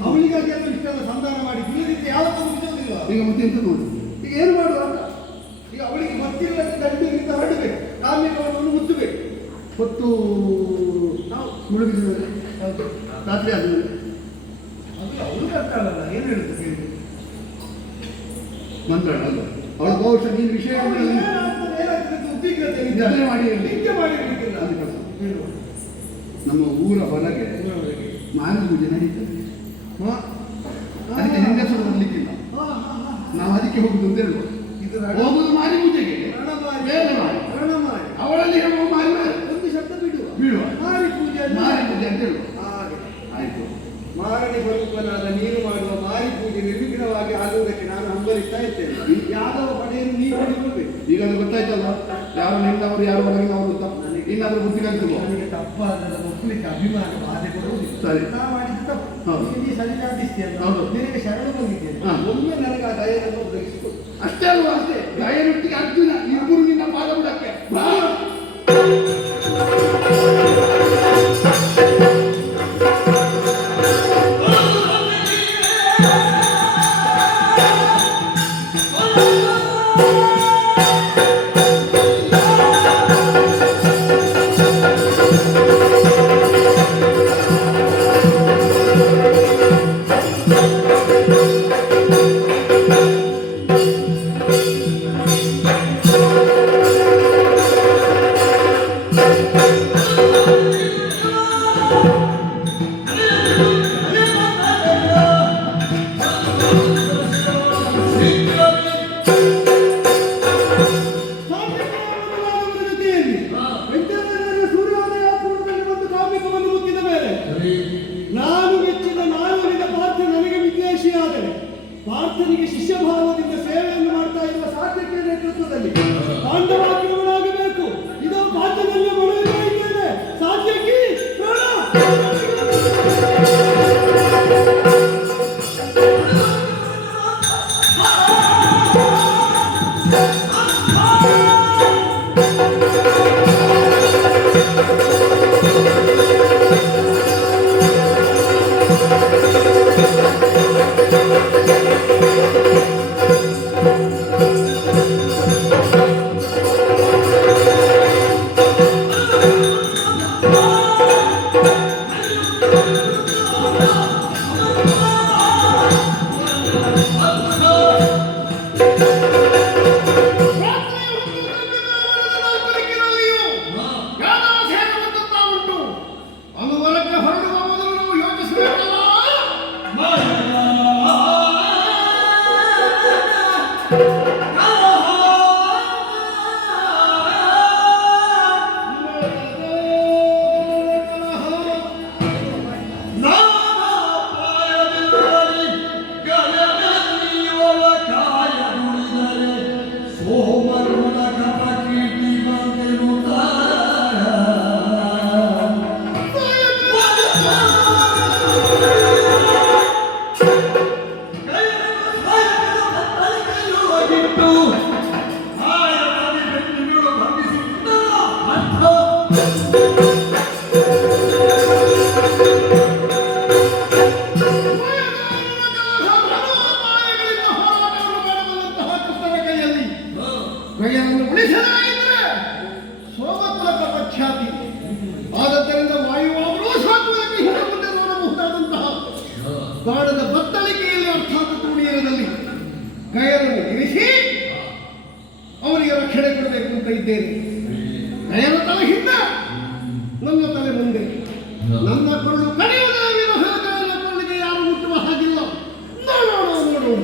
ಅವಳಿಗಾಗಿ ಎಲ್ಲ ಇಷ್ಟೆಲ್ಲ ಸಂಧಾನ ಮಾಡಿದ್ದು. ಈ ರೀತಿ ಯಾವತ್ತೂ ಮುಗಿಸೋದಿಲ್ಲ. ಈಗ ಮತ್ತೆ ಎಂತ ನೋಡಿ, ಈಗ ಏನು ಮಾಡುವ ಅಂತ. ಈಗ ಅವಳಿಗೆ ಗೊತ್ತಿಲ್ಲದ ದಂಡಿನಿಂದ ಹರಡಬೇಕು, ಕಾಮ್ಯಕವನ್ನು ಮುಚ್ಚಬೇಕು. ಹೊತ್ತು ನಾವು ಮುಳುಗಿದ ಮೇಲೆ ರಾತ್ರಿ ಆದಮೇಲೆ ಅದು ಅವಳು ಕರ್ತಾಳಲ್ಲ, ಏನು ಹೇಳುತ್ತೆ ಕೇಳಿ. ಮಂತ್ರಣ ಅಲ್ಲ ಅವಳ ಬಹುಶಃ ನೀನು ವಿಷಯ ಉದ್ವಿಗ್ನತೆ ಮಾಡಿ ನಿತ್ಯ ಮಾಡಿರ್ಲಿಕ್ಕಿಲ್ಲ. ನಮ್ಮ ಊರ ಹೊರಗೆ ಮಾನವ ಪೂಜೆ ನಡೀತದೆ. ಅದಕ್ಕೆ ಹೆಂಗಸರು ಬರ್ಲಿಕ್ಕಿಲ್ಲ. ಹಾ, ಹಾ, ಹಾ. ನಾವು ಅದಕ್ಕೆ ಹೋಗುದು ಅಂತ ಹೇಳುವ. ಇದು ಹೋಗುದು ಮಾರಿ ಪೂಜೆಗೆ, ರಣಮಾರಿ. ಬೇರೆ ಮಾರಿ, ರಣಮಾರಿ. ಅವಳಲ್ಲಿ ಹೇಳುವ ಮಾರಿ ಬೇರೆ. ಒಂದು ಶಬ್ದ ಬಿಡುವ. ಬೀಳುವ ಮಾರಿ ಪೂಜೆ ಅಂದ್ರೆ ಮಾರಿ ಪೂಜೆ ಅಂತ ಹೇಳುವ. ಹಾಗೆ. ಆಯ್ತು. ಮಾರಣಿ ಸ್ವರೂಪನಾದ ನೀನು ಮಾಡುವ ಮಾರಿ ಪೂಜೆ ನಿರ್ವಿಘ್ನವಾಗಿ ಆಗುವುದಕ್ಕೆ ನಾನು ಹಂಬಲಿಸ್ತಾ ಇದ್ದೇನೆ. ಯಾದವ ಪಡೆಯನ್ನು ನೀನು ಹೊಡಿಕೊಳ್ಬೇಕು. ಈಗ ಅದು ಗೊತ್ತಾಯ್ತಲ್ಲ, ಯಾರು ನಿನ್ನವರು ಯಾರು ಹೊರಗಿನವರು ಅಂತ. ಇನ್ನಾದ್ರೂ ಬುದ್ಧಿ ಕಲಿಸುವ. ನನಗೆ ತಪ್ಪಾದ ಒಪ್ಪಲಿಕ್ಕೆ ಅಭಿಮಾನ ಬಾಧೆ ಕೊಡುವುದಿಲ್ಲ. ಸರಿ. ನಾ ಮಾಡಿದ್ದು ತಪ್ಪು. ಹೌದು. ನೀನು ಸರಿಯಾಗಿಸ್ತೀಯಲ್ಲ. ಹೌದು. ನಿನಗೆ ಶರಣ ಬಂದಿದ್ದೇನೆ. ಹಾ. ಒಮ್ಮೆ ನನಗೆ ಆ ದಯವನ್ನು ಒದಗಿಸಿಕೊಡು. ಅಷ್ಟೇ ಅಲ್ವಾ? ಅಷ್ಟೇ. ಗಾಯನೊಟ್ಟಿಗೆ ಅರ್ಜುನ ಇಬ್ಬರು ನಿನ್ನ ಪಾದ ಬಿಡಕ್ಕೆ ಬಾ. ನಾನು ಮೆಚ್ಚಿದ ನಾಯಕನಿಗೆ ಪಾರ್ಥ ನನಗೆ ವಿದ್ವೇಷಿಯಾದರೆ ಪಾರ್ಥನಿಗೆ ಶಿಷ್ಯಭಾವದಿಂದ ಸೇವೆಯನ್ನು ಮಾಡ್ತಾ ಇರುವ ಸಾಧ್ಯತೆ ನೇತೃತ್ವದಲ್ಲಿ ಪಾಂಡವಾಕ್ರಮಣಾಗಬೇಕು. ಇದು ಪಾತ್ರದಲ್ಲಿ ಮೊಳಗುತ್ತಾ ಇದ್ದೇನೆ. ಸಾಧ್ಯಕ್ಕೆ ಪ್ರಾಣ. ಗಯನನ್ನು ಉಳಿಸಲಾಗಿದ್ದರೆ ಸೋಮಕುಲಕ ಪ್ರಖ್ಯಾತಿ. ಆದ್ದರಿಂದ ವಾಯುವಾಗಲೂ ಸಾಕುವುದಕ್ಕೆ ಹಿಂದೆ ಮುಂದೆ ನೋಡಬಹುದಾದಂತಹ ಬಾಣದ ಬತ್ತಳಿಕೆಯಲ್ಲಿ ಅರ್ಥಾತ್ ತೂಣಿಯರದಲ್ಲಿ ಗಯನನ್ನು ಇರಿಸಿ ಅವರಿಗೆ ರಕ್ಷಣೆ ಕೊಡಬೇಕು ಅಂತ ಇದ್ದೇನೆ. ಗಯನ ತಲೆ ಹಿಂದೆ, ನನ್ನ ತಲೆ ಮುಂದೆ. ನನ್ನ ಕೊಳ್ಳು ಕಡಿಯುವುದೇ ವಿನಃ ಗಯನ ಕೊಳ್ಳಿಗೆ ಯಾರು ಮುಟ್ಟುವ ಹಾಗಿಲ್ಲ. ನೋಡೋಣ.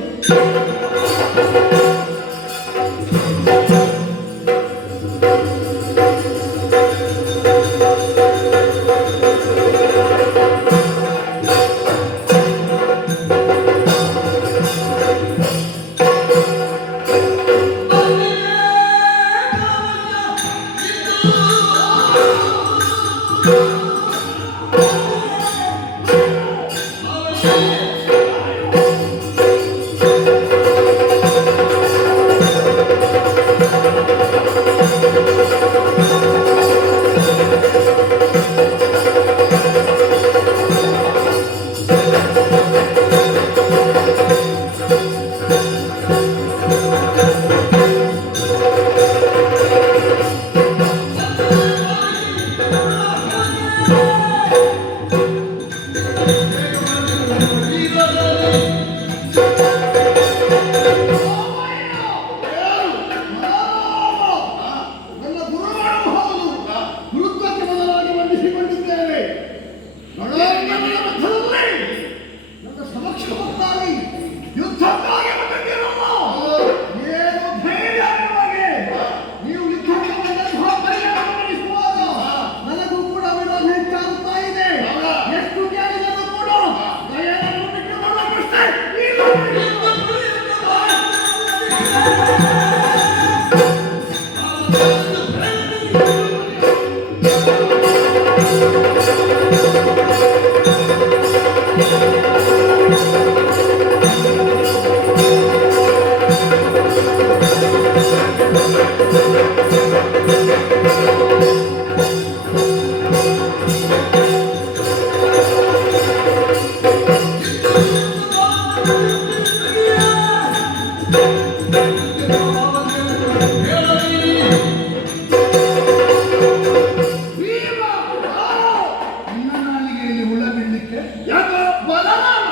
ಬಲರಾಮ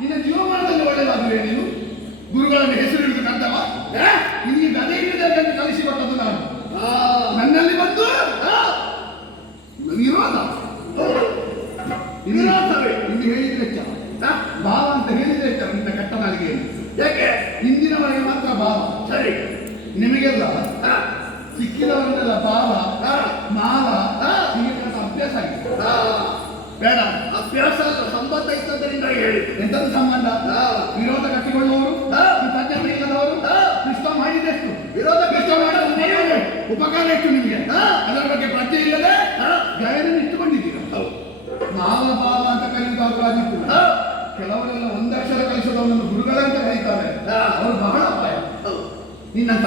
ನಿನ್ನ ಜೀವಮಾನದಲ್ಲಿ ಒಳ್ಳೆಯದಾದ್ರೆ ನೀನು ಗುರುಗಳನ್ನು ಹೆಸರು ಹಿಡಿದು ಕಂಡವ ನಿನಗೆ ಗದೆ ಹಿಡಿದಕ್ಕೆ ಕಲಿಸಿಕೊಟ್ಟದ್ದು ನಾನು ನನ್ನಲ್ಲಿ ಬಂದು ವಿರೋಧ ವಿರೋಧವೇ ಇನ್ನು ಹೇಳಿದ್ರೆ ಭಾವ ಅಂತ ಹೇಳಿದ್ರೆ ನಿನ್ನ ಕಟ್ಟ ನಾಲಿಗೆ ಯಾಕೆ ಹಿಂದಿನವರೆಗೆ ಮಾತ್ರ ಭಾವ ಸರಿ ನಿಮಗೆಲ್ಲ ಸಿಕ್ಕಿದವರನ್ನೆಲ್ಲ ಭಾವ ಮಾವ ಹೀಗೆ ಅಭ್ಯಾಸ ಆಗಿದೆ ಬೇಡ ಅಭ್ಯಾಸ ಅಲ್ಲ ಸಂಬಂಧ ಇದ್ದದರಿಂದ ಹೇಳಿ ಎಂತದ್ದು ಸಂಬಂಧ ವಿರೋಧ ಕಟ್ಟಿಕೊಳ್ಳುವವರು ತಜ್ಞತೆ ಇಲ್ಲದವರು ಕೃಷ್ಣ ಮಾಡಿದೆಷ್ಟು ವಿರೋಧ ಕೃಷ್ಣ ಮಾಡಿದ ಉಪಕಾರ ಎಷ್ಟು ನಿಮಗೆ ಅದರ ಬಗ್ಗೆ ಪ್ರಜ್ಞೆ ಇಲ್ಲದೆ ಜಯನನ್ನು ಇಟ್ಟುಕೊಂಡಿದ್ದೀರ ಮಾವ ಭಾವ ಅಂತ ಕರೆಯುವುದಾಗಿತ್ತು ಕೆಲವರೆಲ್ಲ ಒಂದಕ್ಷರ ಕಲಿಸೋದವನನ್ನು ಗುರುಗಳಂತ ಕರೀತಾರೆ ಅವರು ಬಹಳ ಅಪಾಯ ನಿನ್ನಂತ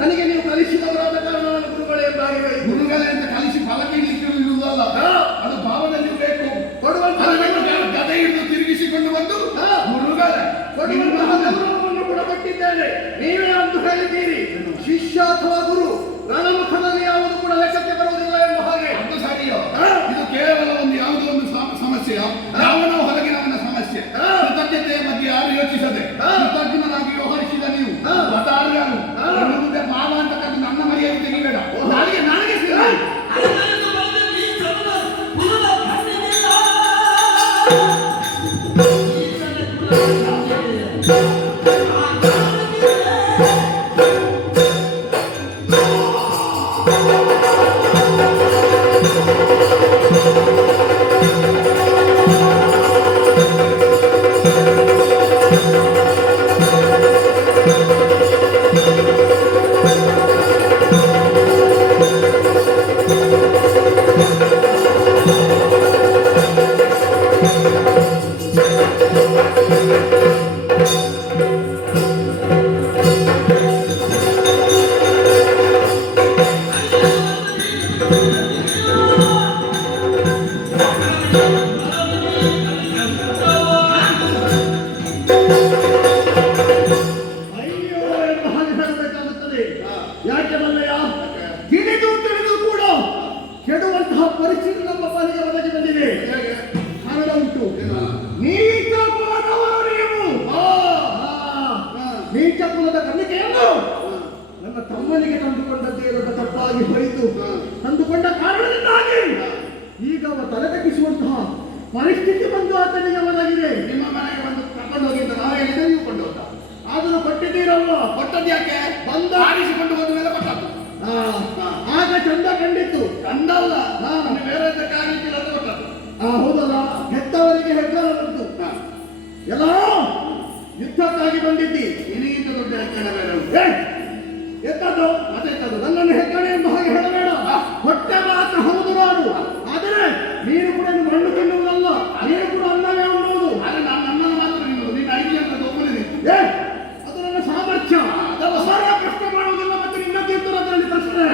ನನಗೆ ನೀವು ಕಲಿಸಿದವರಾದ ಕಾರಣ ನಾನು ಗುರುಗಳೇ ಎಂಬಾಗಿ ಗುರುಗಳೇ ಅಂತ ಕಲಿಸಿ ಫಲಕ ಇರುವುದಲ್ಲ ಅದು ಭಾವದಲ್ಲಿ ಬೇಕು ಕೊಡುವಂತ ಗದೆ ಹಿಡಿದು ತಿರುಗಿಸಿಕೊಂಡು ಬಂದು ಗುರುಗಳೇ ಕೊಡುವಂತಹವನ್ನು ಕೂಡ ಕೊಟ್ಟಿದ್ದೇನೆ ನೀವೇ ಅಂತ ಹೇಳಿದ್ದೀರಿ ಶಿಷ್ಯ ಅಥವಾ ಗುರು ರಣಮುಖದಲ್ಲಿ ಯಾವುದು ಕೂಡ ಲೆಕ್ಕಕ್ಕೆ ಬರುವುದಿಲ್ಲ ಎಂಬ ಹಾಗೆ ಅದು ಸರಿಯೋ ಇದು ಕೇವಲ ಒಂದು ಯಾವುದೋ ಒಂದು ಸಮಸ್ಯೆ ಯಾವನೋ ಹೊರಗಿನವನ ಸಮಸ್ಯೆ ಕೃತಜ್ಞತೆಯ ಬಗ್ಗೆ ಯಾರು ಯೋಚಿಸದೆ ಕೃತಜ್ಞನಾಗಿ ವ್ಯವಹರಿಸಿದ ನೀವು ಯಾರು ಮುಂದೆ ಮಾವ ಅಂತ ಕರೆದು ನನ್ನ ಮರ್ಯಾದೆ ತೆಗಿಬೇಡ ನನಗೆ ನನಗೆ ಪರಿಸ್ಥಿತಿ ನಮ್ಮ ಪಾಲಿಗೆ ಒದಗಿ ಬಂದಿದೆ. ಕಾರಣ ಉಂಟು. ನೀಚ ಕುಲದವರು ನೀವು. ನೀಚ ಕುಲದ ಕನ್ನಿಕೆಯನ್ನು ನನ್ನ ತಮ್ಮನಿಗೆ ತಂದುಕೊಂಡದ್ದೇ ನನ್ನ ತಪ್ಪಾಗಿ ಹೋಯಿತು. ತಂದುಕೊಂಡ ಕಾರಣದಿಂದಾಗಿ ಈಗ ಅವ ತಲೆ ತಗ್ಗಿಸುವಂತಹ ಪರಿಸ್ಥಿತಿ ಬಂದು ಆತನಿಗೆ ಒದಗಿದೆ. ನಿಮ್ಮ ಮನೆಗೆ ಬಂದು ಕರ್ಕೊಂಡು ಹೋಗಿ ಅಂತ ನಾವು ಹೇಳಿದ್ರೆ ನೀವು ಕೊಂಡು ಹೋದ. ಆದರೂ ಕೊಟ್ಟಿದ್ದೀರಲ್ವ? ಕೊಟ್ಟದ್ದು ಯಾಕೆ? ಬಂದು ಆರಿಸಿಕೊಂಡು ಹೋದ ಮೇಲೆ ಕೊಟ್ಟದ್ದು. ಆಗ ಚಂದ ಕಂಡಿತ್ತು. ಕಂಡಲ್ಲ, ಬೇರೆ ಕಾಣಿಸಿಲ್ಲ ಅಂತ ಕೊಟ್ಟದ್ದು. ಹೌದಲ್ಲ, ಹೆತ್ತವರಿಗೆ ಹೆಗ್ಗಲ ಬಂತು. ಎಲ್ಲ ಯುದ್ಧಕ್ಕಾಗಿ ಬಂದಿದ್ದಿ. ನಿನಗಿಂತ ದೊಡ್ಡ ಹೆಗ್ಗಣ ಬೇರೆ ಎತ್ತದ್ದು ಮತ್ತೆ ಎತ್ತದ್ದು. ನನ್ನನ್ನು ಹೆಗ್ಗಣ ಎಂಬ ಹಾಗೆ ಹೇಳಬೇಡ. ಹೊಟ್ಟೆ ಮಾತ್ರ ಹೌದು ನಾನು. ಆದರೆ ನೀನು ಕೂಡ ಮಣ್ಣು ತಿನ್ನುವುದಲ್ಲ, ನೀನು ಕೂಡ ಅನ್ನವೇ ಉಣ್ಣುವುದು. ಆದರೆ ನಾನು ನನ್ನನ್ನು ಮಾತ್ರ ನಿನ್ನದು. ನೀನು ಐದು ಅಂತ ಒಬ್ಬನಿದೆ. ಅದು ನನ್ನ ಸಾಮರ್ಥ್ಯ. ಪ್ರಶ್ನೆ ಮಾಡುವುದಿಲ್ಲ. ಮತ್ತೆ ನಿನ್ನ ತೀರ್ಥ ಅದರಲ್ಲಿ ಪ್ರಶ್ನೆ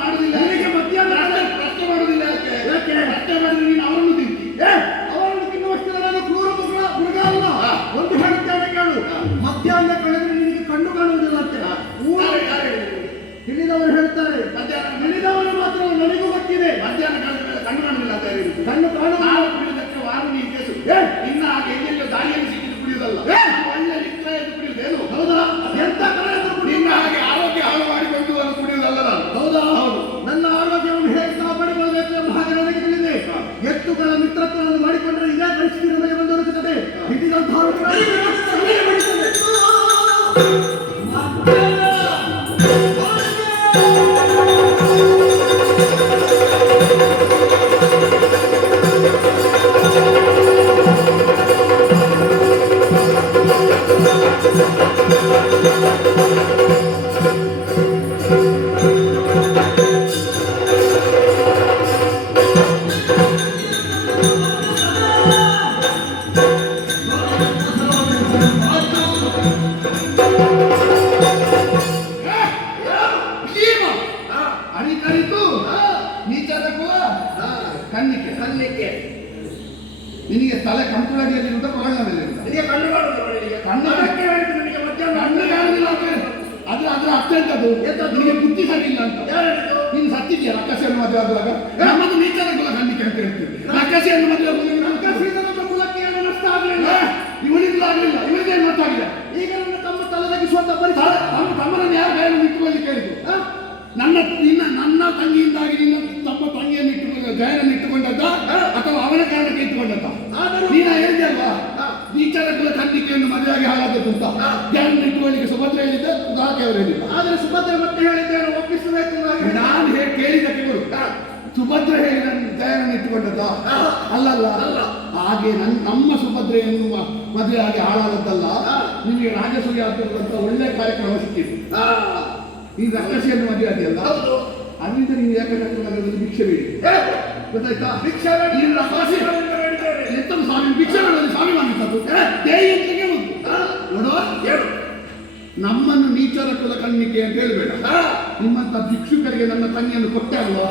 ಮಾಡುವುದಿಲ್ಲ. ನಿನಗೆ ಮಧ್ಯಾಹ್ನ ಪ್ರಶ್ನೆ ಮಾಡುವುದಿಲ್ಲ. ಯಾಕೆ? ಯಾಕೆ ಪ್ರಶ್ನೆ ಮಾಡಿದ್ರೆ ನೀನು ಅವರನ್ನು ತಿಂತಿ. ಅವರನ್ನು ತಿನ್ನುವಷ್ಟೇ ನಾನು ಕ್ರೂರ ಮೃಗ ಅಲ್ಲ. ಒಂದು ಹೇಳುತ್ತೇನೆ ಕೇಳು. ಮಧ್ಯಾಹ್ನ ಕಳೆದ್ರೆ ನಿನಗೆ ಕಣ್ಣು ಕಾಣುವುದಿಲ್ಲ ಅಂತ ತಿಳಿದವರು ಹೇಳ್ತಾರೆ. ಮಧ್ಯಾಹ್ನ ತಿಳಿದವರು ಮಾತ್ರ ನನಗೂ ಗೊತ್ತಿದೆ. ಮಧ್ಯಾಹ್ನ ಕಳೆದ ಕಣ್ಣು ಕಾಣುವುದಿಲ್ಲ ಅಂತ ಹೇಳಿದ್ರು. ಕಣ್ಣು ಕಾಣುವುದಕ್ಕೆ ವಾರು ನೀನು ಕೇಸು. ಇನ್ನ ಹಾಗೆ ಎಲ್ಲೆಲ್ಲೋ ದಾರಿಯಲ್ಲಿ ಸಿಕ್ಕಿದ್ದು ಕುಡಿಯುವುದಲ್ಲ. ಒಳ್ಳೆ ಲಿಕ್ಕ ಎಂದು ಕುಡಿಯುವುದೇನು? ಹೌದಾ? ಎಂತ ಕಡೆ ನಿನ್ನ ಹಾಗೆ ಆರೋಗ್ಯ ಹಾಳು ಮಾಡಿಕೊಂಡು ಅದು ಕುಡಿಯುವುದಲ್ಲ ನಾನು. ಹೌದಾ? ಹೌದು. ನನ್ನ ಆರೋಗ್ಯವನ್ನು ಹೇಗೆ ಕಾಪಾಡಿಕೊಳ್ಳಬೇಕು ಎಂಬ ಹಾಗೆ ನನಗೆ ತಿಳಿದಿದೆ. ಎತ್ತುಗಳ ಮಿತ್ರತ್ವವನ್ನು ಮಾಡಿಕೊಂಡ್ರೆ ಇದೇ ಪರಿಸ್ಥಿತಿ ನಮಗೆ ಬಂದೊರಗುತ್ತದೆ. ಹಿಡಿದಂತಹ ನಿನಗೆ ತಲೆ ಕಂಪುಳಡಿಯಲ್ಲಿ ಇರುತ್ತ ಕೊರಳ ಮೇಲೆ ನಿನಗೆ ಕಣ್ಣು ಕಾಣುವುದಿಲ್ಲ. ಕಣ್ಣು ಕಣ್ಣು ಕಾಣುವುದಿಲ್ಲ ಅದು ಅದರ ಅರ್ಥ ಎಂತದ್ದು? ನಿನಗೆ ಬುದ್ಧಿ ಸರಿ ಇಲ್ಲ ಅಂತ ನೀನು ಸತ್ತಿದ್ಯಲ್ಲ ಅಕ್ಕಸೇನು ಮದುವೆ ಆಗುವಾಗ. ನಮ್ಮದು ನೀಚನ ಕುಲ ಖಂಡಿಕೆ ಅಂತ ಹೇಳ್ತೀನಿ. ನಕ್ಕಸಿಯನ್ನು ಮದುವೆ ನಕ್ಕಸಿದ ಕುಲಕ್ಕೆ ಏನು ನಷ್ಟ ಆಗಲಿಲ್ಲ, ಇವನಿಗೂ ಆಗಲಿಲ್ಲ, ಇವನಿಗೇನು ಗೊತ್ತಾಗಿಲ್ಲ. ಈಗ ನನ್ನ ತಮ್ಮ ತಲೆದಗಿಸುವಂತ ಪರಿಸ್ಥಿತಿ. ತಮ್ಮನನ್ನು ಯಾರು ಗಾಯನ ಇಟ್ಟುಕೊಳ್ಳಿ ಕೇಳಿದ್ರು. ನನ್ನ ತಂಗಿಯಿಂದಾಗಿ ನಿನ್ನ ತಮ್ಮ ತಂಗಿಯನ್ನು ಇಟ್ಟುಕೊಂಡು ಗಾಯನ ಇಟ್ಟುಕೊಂಡದ್ದ ಅಥವಾ ಅವನ ಕಾರಣಕ್ಕೆ ಇಟ್ಟುಕೊಂಡದ್ದ? ನೀನ ಹೇಳಿದಲ್ವಾ ನೀಚರ ಕುಲ ಕನ್ನಿಕೆಯನ್ನು ಮದುವೆಯಾಗಿ ಹಾಳಾದದ್ದು ಅಂತ. ಜ್ಞಾನ ಇಟ್ಟುಕೊಳ್ಳಿಕ್ಕೆ ಸುಭದ್ರ ಹೇಳಿದ್ದೆ, ದಾಕೆ ಅವರು ಹೇಳಿಲ್ಲ. ಆದರೆ ಸುಭದ್ರ ಮತ್ತೆ ಹೇಳಿದ್ದೇನೆ ಒಪ್ಪಿಸಬೇಕು. ನಾನು ಕೇಳಿದ್ದಕ್ಕೆ ಕೊಡು. ಸುಭದ್ರ ಹೇಳಿ ನನ್ನ ಜಯನನ್ನು ಇಟ್ಟುಕೊಂಡದ್ದ? ಅಲ್ಲಲ್ಲ, ಹಾಗೆ ನಮ್ಮ ಸುಭದ್ರೆಯನ್ನು ಮದುವೆ ಆಗಿ ಹಾಳಾದದ್ದಲ್ಲ. ನಿಮಗೆ ರಾಜಸೂಯ ಅಂತ ಒಳ್ಳೆ ಕಾರ್ಯಕ್ರಮ ಸಿಕ್ಕಿತ್ತು. ಈ ನಕ್ಕಸಿಯನ್ನು ಮದುವೆ ಆದಿಯಲ್ಲ, ಅದರಿಂದ ನೀವು ಯಾಕಂದ್ರೆ ಭಿಕ್ಷೆ ಬೇಡಿ, ಗೊತ್ತಾಯ್ತಾ? ಭಿಕ್ಷೆ ಎಂತ ಸ್ವಾಮಿ ಭಿಕ್ಷೆ ಬೇಡ, ಸ್ವಾಮಿ ಮಾಡಿದ್ದು ದೇಯಂತೆಗೆ ನೋಡುವ. ನಮ್ಮನ್ನು ನೀಚರ ಕುಲ ಕಣ್ಣಿಕೆ ಅಂತ ಹೇಳಬೇಡ. ನಿಮ್ಮಂತ ಭಿಕ್ಷುಕರಿಗೆ ನನ್ನ ತಂಗಿಯನ್ನು ಕೊಟ್ಟೆ ಅಲ್ವಾ?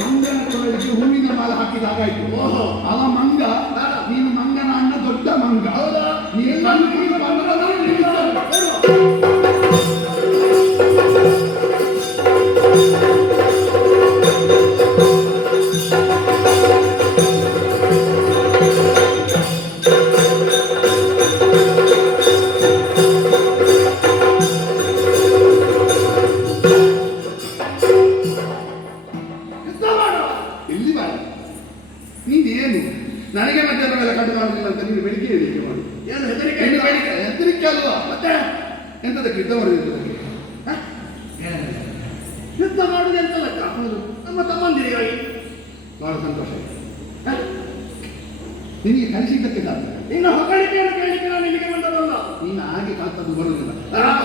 ಮಂಗನ ಕೊರಳಿಗೆ ಹೂವಿನ ಮಾಲ ಹಾಕಿದ ಹಾಗಾಯ್ತು. ಅವ ಮಂಗ, ನೀನು ಮಂಗನ ಅಣ್ಣ ದೊಡ್ಡ ಮಂಗ. ನೀನೇನು ನನಗೆ ಮಧ್ಯಾಹ್ನ ಮೇಲೆ ಕಂಡು ಕಾಣುದಿಲ್ಲ ಅಂತ ನೀನು ಬೆಳಿಗ್ಗೆ ಹೇಳಿಕೆ ಮಾಡಿ. ಏನು ಹೆದರಿಕೆ ಅಲ್ವಾ? ಮತ್ತೆ ಎಂತದಕ್ಕೆ ಯುದ್ಧ ಮಾಡುವುದಕ್ಕೆ? ಯುದ್ಧ ಮಾಡುವುದು ಎಂತದಕ್ಕ? ನಮ್ಮ ತಮ್ಮಂದಿರಿಗಾಗಿ. ಬಹಳ ಸಂತೋಷ. ನಿನಗೆ ಕಲಿಸಿದ್ದಕ್ಕೆ ಸಾಧ್ಯ. ನಿನ್ನ ಹೊಗಳಿಕೆಯನ್ನು ಕೇಳಿಕೆ ನಾನು ಇಲ್ಲಿಗೆ ಬಂದದಲ್ಲ. ನೀನು ಹಾಗೆ ಕಾಲ್ತದ್ದು ಬರುವುದಿಲ್ಲ.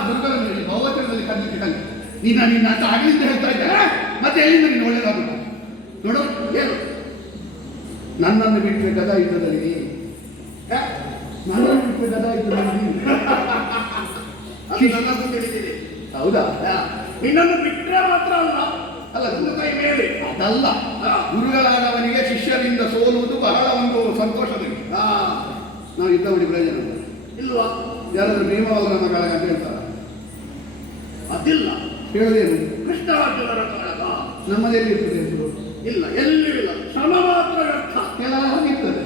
ದುರ್ಗದಲ್ಲಿ ಬಹುವಚನದಲ್ಲಿ ಕಲಿಕೆ ಕಲಿ. ನಿನ್ನ ಅಂತ ಆಗಲಿಂದ ಹೇಳ್ತಾ ಇದ್ದೆ. ಮತ್ತೆ ಎಲ್ಲಿಂದ ನೀನು ಒಳ್ಳೆಯದಾಗುತ್ತ ನೋಡು. ಏನು ನನ್ನನ್ನು ಬಿಟ್ಟರೆ ಗದಾ ಯುದ್ಧದಲ್ಲಿ, ನನ್ನನ್ನು ಬಿಟ್ಟರೆ ಗದಾ ಯುದ್ಧದಲ್ಲಿ ಹೌದಾ? ನಿನ್ನನ್ನು ಬಿಟ್ಟರೆ ಮಾತ್ರ ಅಲ್ಲ, ಅಲ್ಲ ಕೈ ಮೇಲೆ ಅದಲ್ಲ. ಗುರುಗಳಾದವನಿಗೆ ಶಿಷ್ಯರಿಂದ ಸೋಲುವುದು ಬಹಳ ಒಂದು ಸಂತೋಷದಲ್ಲಿ. ನಾವು ಯುದ್ಧ ಮಾಡಿ ಪ್ರಯೋಜನ ಇಲ್ವಾ? ಯಾರಾದ್ರೂ ಭೀಮಾವರ ಮಗಳ ಅಂತ ಹೇಳ್ತಾರ? ಅದಿಲ್ಲ. ಹೇಳೋದೇನು? ಕೃಷ್ಣಾರ್ಜುನರ ಕಾಳಗ ನಮ್ಮದಲ್ಲಿ ಇರ್ತದೆ ಇಲ್ಲ, ಎಲ್ಲಿ ಇಲ್ಲ. ಶ್ರಮ ಮಾತ್ರ ವ್ಯರ್ಥ. ಕೆಲವು ಇರ್ತದೆ,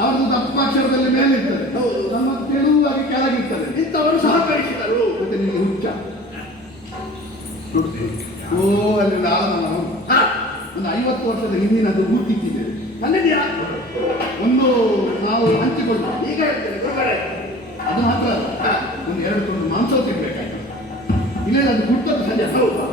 ಅವ್ರದ್ದು ದಪ್ಪಾಕ್ಷರದಲ್ಲಿ ಮೇಲೆ ಇರ್ತದೆ, ನಮ್ಮ ತೆಳುವಾಗಿ ಕೆಳಗಿರ್ತದೆ. ಇಂಥವರು ಸಹಕರಿಸಿದರು. ಮತ್ತೆ ನಿಮಗೆ ಹುಚ್ಚ ಓ ಅಲ್ಲಿಂದ ಒಂದು 50 ವರ್ಷದ ಹಿಂದಿನದು ಗುರುತಿಟ್ಟಿದೆ. ಬಂದಿದ್ಯಾ? ಒಂದು ನಾವು ಹಂಚಿಕೊಂಡು ಈಗ ಹೇಳ್ತೇನೆ ಗುರುಗಳೇ, ಅದು ಮಾತ್ರ ಒಂದು 2 ತುಂಡು ಮಾಂಸ ತಿನ್ಬೇಕಾಯ್ತು. ಇಲ್ಲ ಅದು ಗುರ್ತದ್ದು ಸಂಜೆ. ಹೌದಾ?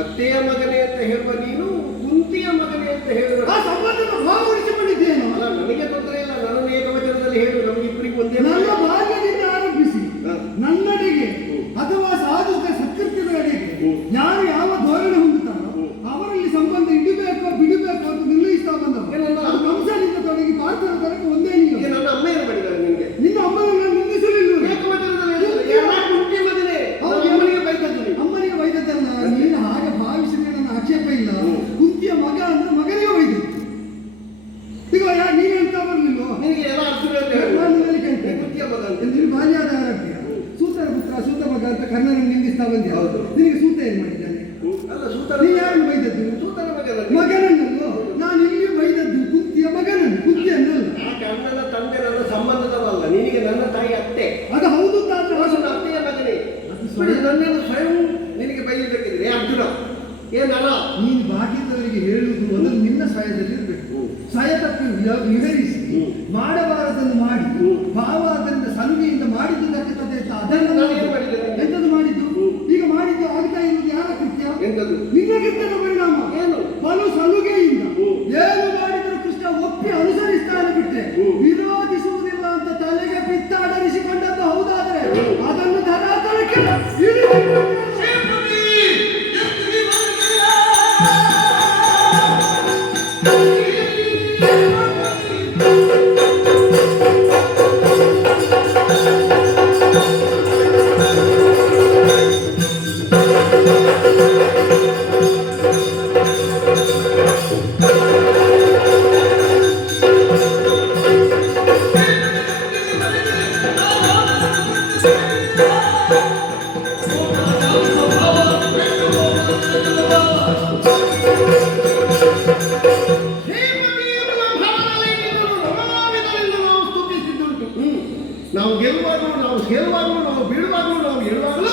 ಅತ್ತೆಯ ಮಗನೇ ಅಂತ ಹೇಳುವ ನೀನು ಕುಂತಿಯ ಮಗನೇ ಅಂತ ಹೇಳುವ ಆ ಸಂಬಂಧನ ಭಾಗವಹಿಸಿಕೊಂಡಿದ್ದೇನು? ಅಲ್ಲ, ನನಗೆ ತೊಂದರೆ ಇಲ್ಲ. ನನ್ನನ್ನು ಏಕವಚನದಲ್ಲಿ ಹೇಳು, ನಮಗಿಬ್ಬರಿಗೂ ಒಂದೇ. ನನ್ನ ಬಾಲ್ಯದಿಂದ ಆರಂಭಿಸಿ ನನ್ನಡೆಗೆ ಅಥವಾ ಸಾಧುಕ ಸತ್ಕೃತ್ಯದ ಕಡೆಗೆ ಯಾರು ಯಾವ ಧೋರಣೆ ಹೊಂದುತ್ತಾರೋ ಅವರಲ್ಲಿ ಸಂಬಂಧ ಇಡಬೇಕು ಬಿಡಬೇಕು ಅಂತ ನಿರ್ಣಯಿಸ್ತಾ ಬಂದವರು. ಕಂಸನಿಂದ ತೊಡಗಿ ಪಾರ್ಥನ ತನಕ ಒಂದೇ ನೀವು. ನನ್ನ ಅಮ್ಮ ಏನು ಮಾಡಿದ್ದಾರೆ ನಿನಗೆ? ನಿನ್ನ ಅಮ್ಮನನ್ನು ನಿಂದಿಸಲಿಲ್ಲ. ಅಮ್ಮನಿಗೆ ಬೈದದ್ದಲ್ಲ, ನೀನು ಹಾಗೆ ಭಾವಿಸಿದ್ರೆ ನನ್ನ ಆಕ್ಷೇಪ ಇಲ್ಲ. ಕುಂತಿಯ ಮಗ ಅಂದ್ರೆ ಮಗನಿಗೆ ಬೈದು. ಈಗ ನೀನು ಹೇಳ್ತಾ ಬರಲಿಲ್ಲ, ನಿನಗೆ ಎಲ್ಲ ಅರ್ಥ ಕುಂತಿಯ ಮಗ ನಿನ್ನ ಬಾಲ್ಯದ ಆರೋಗ್ಯ ಸೂತರ ಪುತ್ರ ಸೂತ ಮಗ ಅಂತ ಕರ್ಣನನ್ನು ನಿಂದಿಸ್ತಾ ಬಂದೆ. ನಿನಗೆ ಸೂತ ಏನ್ ಮಾಡಿದ್ದಾನೆ? ನೀನು ಯಾರನ್ನು ಬೈದದ್ದು? ಸೂತನ ಮಗನನ್ನಲ್ಲೋ. ನಾನು ಇಲ್ಲಿ ಬೈದದ್ದು ಕುಂತಿಯ ಮಗನನ್ನು, ಕುಂತಿಯನ್ನಲ್ಲ. ಕರ್ಣನ ತಂದೆ ನನ್ನ ಸಂಬಂಧದವಲ್ಲ, ನಿನಗೆ ನನ್ನ ತಾಯಿ ಅತ್ತೆ. ಅದು ಹೌದು ಅತ್ತೆಯ ಮಗನೇ. ನನ್ನನ್ನು ಸ್ವಯಂ ನಿನಗೆ ಬೈಯಬೇಕಿದ್ರೆ ಅರ್ಜುನ ಏನಲ್ಲ. ನೀನು ಬಾಕಿದ್ದವರಿಗೆ ಬಗ್ಗೆ ಹೇಳುವುದು ಮೊದಲು ನಿನ್ನ ಸ್ವಯದಲ್ಲಿ ಇರಬೇಕು. ಸ್ವಯ ತಪ್ಪಿ ವಿವರಿಸಿ ಮಾಡಬಾರದನ್ನು ಮಾಡಿ ಭಾವ ಅದರಿಂದ ಸಲುಗೆಯಿಂದ ಮಾಡಿದ್ದು ತಕ್ಕಂತೆ ಅದನ್ನು ಎಂತದ್ದು ಮಾಡಿದ್ದು ಈಗ ಮಾಡಿದ್ದು ಆಗ್ತಾ ಇರುವುದು ಯಾರ ಕೃತ್ಯ? ನಿನ್ನ ಕೃತ್ಯದ ಪರಿಣಾಮ ಏನು? ಬಲು ಸಲುಗೆಯಿಂದ ಏನು ಮಾಡಿದರೂ ಕೃಷ್ಣ ಒಪ್ಪಿ ಅನುಸರಿಸ್ತಾನೆ ಬಿಟ್ಟೆ ವಿರೋಧಿಸುವುದಿಲ್ಲ ಅಂತ ತಲೆಗೆ ಪಿತ್ತಾಡರಿಸಿಕೊಂಡದ್ದು ಹೌದಾದರೆ ಅದನ್ನು ಧರಾತಲಕ್ಕೆ ನಾವು ಗೆಲ್ಲುವಾಗಲೂ ನಾವು ಸೇರುವಾಗಲೂ ನಾವು ಬೀಳುವಾಗಲೂ ನಾವು ಹೇಳುವಾಗಲೂ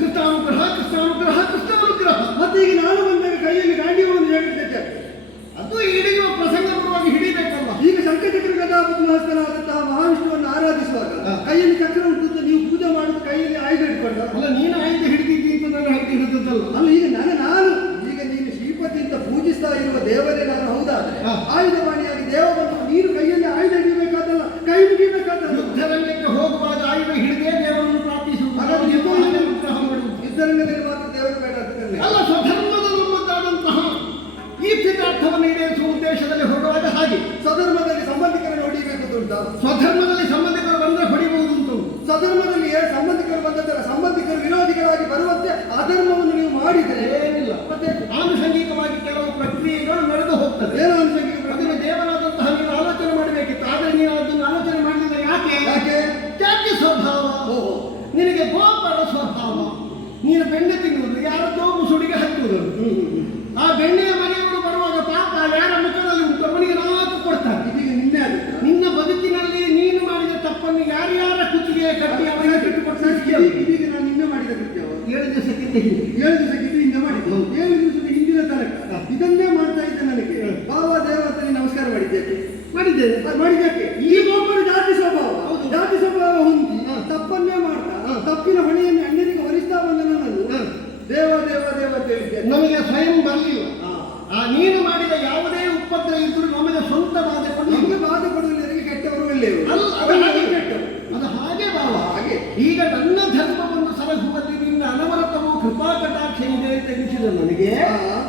ಕೃಷ್ಣಾನುಗ್ರಹ ಕೃಷ್ಣಾನುಗ್ರಹ ಕೃಷ್ಣಾನುಗ್ರಹ. ಮತ್ತೆ ಈಗ ನಾನು ಬಂದಾಗ ಕೈಯಲ್ಲಿ ಗಾಂಡಿವನ್ನು ಹೇಳಿದ್ದೆ ಅದು ಹಿಡಿಯುವ ಪ್ರಸಂಗ ಬರುವಾಗಿ ಹಿಡಿಬೇಕಲ್ಲ. ಈಗ ಸಂಕಟಕರ ಗದಾಪದ್ಮಹಸ್ತನಾದಂತಹ ಮಹಾವಿಷ್ಣುವನ್ನು ಆರಾಧಿಸುವಾಗ ಕೈಯಲ್ಲಿ ಚಕ್ರ ಉಂಟು ನೀವು ಪೂಜೆ ಮಾಡುದು ಕೈಯಲ್ಲಿ ಆಯುಧ ಇಟ್ಕೊಂಡ ಅಲ್ಲ ನೀನು ಆಯುಧ ಹಿಡಿದಿದ್ದಿ ಅಂತ ನಾನು ಆಯುಧ ಹಿಡಿದದ್ದಲ್ಲ. ಅಲ್ಲ ಈಗ ನಾನು ಈಗ ನೀನು ಶ್ರೀಪತಿ ಅಂತ ಪೂಜಿಸ್ತಾ ಇರುವ ದೇವರೇ ನಾನು ಹೌದಾದ್ರೆ ಆಯುಧವಾಣಿಯಾಗಿ ದೇವರನ್ನು ನೀನು ಕೈಯಲ್ಲಿ ಆಯುಧ ಹಿಡಿಯಬೇಕಾದಲ್ಲ, ಕೈ ಮುಗಿಬೇಕಾದಲ್ಲ. ಯುದ್ಧರಂಗಕ್ಕೆ ಹೋಗುವಾಗ ಆಯುಧ ಹಿಡಿದೇ ದೇವರನ್ನು ಪ್ರಾರ್ಥಿಸುವುದು ಯುದ್ಧರಂಗದಲ್ಲಿ ಮಾತ್ರ ದೇವರು ಬೇಡ ಅಂತ ಅಲ್ಲ. ಸ್ವಧರ್ಮದಲ್ಲಿ ಮುಂದಾದಂತಹ ಈ ಸಿದ್ಧಾರ್ಥವನ್ನು ಈಡೇರಿಸುವ ಉದ್ದೇಶದಲ್ಲಿ ಹೊರಡುವಾಗ ಹಾಗೆ ಸ್ವಧರ್ಮದಲ್ಲಿ ಸಂಬಂಧಿಕರನ್ನು ಹೊಡಿಬೇಕು ಉಂಟಾ? ಸ್ವಧರ್ಮದಲ್ಲಿ ಸಂಬಂಧಿಕರು ಬಂದರೆ ಹೊಡಿಬಹುದು ಉಂಟು. ಸ್ವಧರ್ಮದಲ್ಲಿ ಸಂಬಂಧಿಕರು ಬಂದಂತರ ಸಂಬಂಧಿಕರು ವಿರೋಧಿಗಳಾಗಿ ಬರುವಂತೆ ಅಧರ್ಮವನ್ನು ನೀವು ಮಾಡಿದರೆ ಏನಿಲ್ಲ. ಮತ್ತೆ ಆನುಷಂಗಿಕವಾಗಿ ಕೆಲವು ಪ್ರಕ್ರಿಯೆಗಳು ನಡೆದು ಹೋಗ್ತದೆ. ಏನು ಆನುಷಂಗಿಕ ಅದನ್ನು ದೇವರಾದಂತಹ ನೀನು ಆಲೋಚನೆ ಮಾಡಬೇಕಿತ್ತು. ಆದರೆ ನೀನು ಅದನ್ನು ಆಲೋಚನೆ ಮಾಡಲಿಲ್ಲ. ಯಾಕೆ ಸ್ವಭಾವ ನಿನಗೆ ಗೋಪರ ಸ್ವಭಾವ. ನೀನು ಬೆಣ್ಣೆ ತಿನ್ನುವುದು ಯಾರದ್ದೋ ಮುಸುಡಿಗೆ ಹಚ್ಚುವುದು. ಆ ಬೆಣ್ಣೆಯ ಮನೆಯವರು ಬರುವಾಗ ಪಾಪ ಯಾರ ಮುಖದಲ್ಲಿ ಉಂಟು ಅವನಿಗೆ ನಾಲ್ಕು ಕೊಡ್ತಾರೆ. ಇದೀಗ ನಿನ್ನೆ ಆಗುತ್ತೆ. ನಿನ್ನ ಬದುಕಿನಲ್ಲಿ ನೀನು ಮಾಡಿದ ತಪ್ಪನ್ನು ಯಾರ್ಯಾರ ಕುತ್ತಿಗೆ ಕಟ್ಟಿ ಅವನಿಗೆ ಕಟ್ಟಿಕೊಡ್ತಾರೆ. ಇದೀಗ ನಾನು ನಿನ್ನೆ ಮಾಡಿದ ಕೃತ್ಯ 7 ದಿವಸಕ್ಕಿಂತ 7 ದಿವಸಕ್ಕಿಂತ ಹಿಂದೆ ಮಾಡಿದ್ದು. 7 ದಿವಸದ ಹಿಂದಿನ ತನಕ ಇದನ್ನೇ ಮಾಡ್ತಾ ಇದ್ದೆ. ನನಗೆ ಬಾಬಾ ದೇವತೆ ನಮಸ್ಕಾರ ಮಾಡಿದ್ದೇನೆ ಮಾಡಿದ್ದಕ್ಕೆ ಈ ಒಬ್ಬರು ಜಾತಿ ಸ್ವಭಾವ ಹೊಂದಿ ತಪ್ಪನ್ನೇ ಮಾಡ್ತಾ ತಪ್ಪಿನ ಹೊಣೆಯನ್ನು ಅಣ್ಣನಿಗೆ ಹೊರಿಸ್ತಾ ಬಂದ ನನ್ನನ್ನು ದೇವ ದೇವ ದೇವ ಅಂತ ಹೇಳಿದ್ದೆ. ನಮಗೆ ಸ್ವಯಂ ಬರಲಿಲ್ಲ. ನೀನು ಮಾಡಿದ ಯಾವುದೇ ಉಪದ್ರ ಇದ್ದರೂ ನಮಗೆ ಸ್ವಂತ ಬಾಧೆ ಕೊಡು. ನಮಗೆ ಬಾಧೆ ಕೊಡುವುದಿಲ್ಲ. ನನಗೆ ಕೆಟ್ಟವರು ಒಳ್ಳೆಯವರು ಅದು ಹಾಗೆ ಭಾವ. ಹಾಗೆ ಈಗ ನನ್ನ ಧರ್ಮವನ್ನು ಸಲಹುವಲ್ಲಿ ನಿನ್ನ ಅನವರತವೂ ಕೃಪಾ ಕಟಾಕ್ಷ ಇದೆ ಅಂತ ಎನಿಸಿದ ನನಗೆ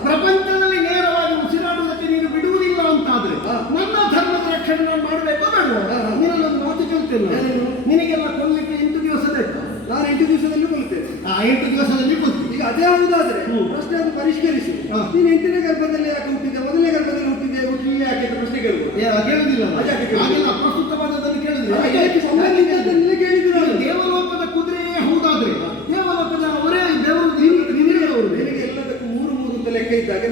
ಪ್ರಪಂಚದಲ್ಲಿ ನೇರವಾಗಿ ಉಸಿರಾಡುವುದಕ್ಕೆ ನೀನು ಬಿಡುವುದಿಲ್ಲ ಅಂತಾದ್ರೆ ನನ್ನ ಧರ್ಮದ ರಕ್ಷಣೆ ನಾನು ಮಾಡಬೇಕು ಬೇಡ. ನೀನೊಂದು ಮಾತು ಕೇಳ್ತೇನೆ. ನಿನಗೆಲ್ಲ ಕೊಲ್ಲಲಿಕ್ಕೆ 8 ದಿವಸ ಬೇಕು. ನಾನು 8 ದಿವಸದಲ್ಲಿ ಕೊಲ್ತೇನೆ. 8 ದಿವಸದಲ್ಲಿ ಕೊಲ್ತೀನಿ. ಈಗ ಅದೇ ಹೌದಾದ್ರೆ ಪ್ರಶ್ನೆ ಅದು ಪರಿಷ್ಕರಿಸಿ. ನೀನು 8ನೇ ಗರ್ಭದಲ್ಲಿ ಯಾಕೆ ಹುಟ್ಟಿದ್ದೆ, 1ನೇ ಗರ್ಭದಲ್ಲಿ ಹುಟ್ಟಿದ್ದೆ, ಹುಟ್ಟಿಲ್ಲ ಯಾಕೆ ಅಂತ ಪ್ರಶ್ನೆ ಕೇಳುವುದಿಲ್ಲ. ಹಾಗೆಲ್ಲ ಅಪ್ರಸ್ತುತವಾದದ್ದನ್ನು ಕೇಳಿದ್ರೆ ಸಂಬಂಧಿಸಿದ್ದನ್ನೇ ಕೇಳಿದ್ರು. ನಾನು ದೇವಲೋಕದ ಕುದುರೆಯೇ ಹೌದಾದ್ರೆ ದೇವಲೋಕದ ಅವರೇ ದೇವರು ನಿನಗೆ ಎಲ್ಲದಕ್ಕೂ 3 ಅಂತ ಲೆಕ್ಕ ಇದ್ದಾಗ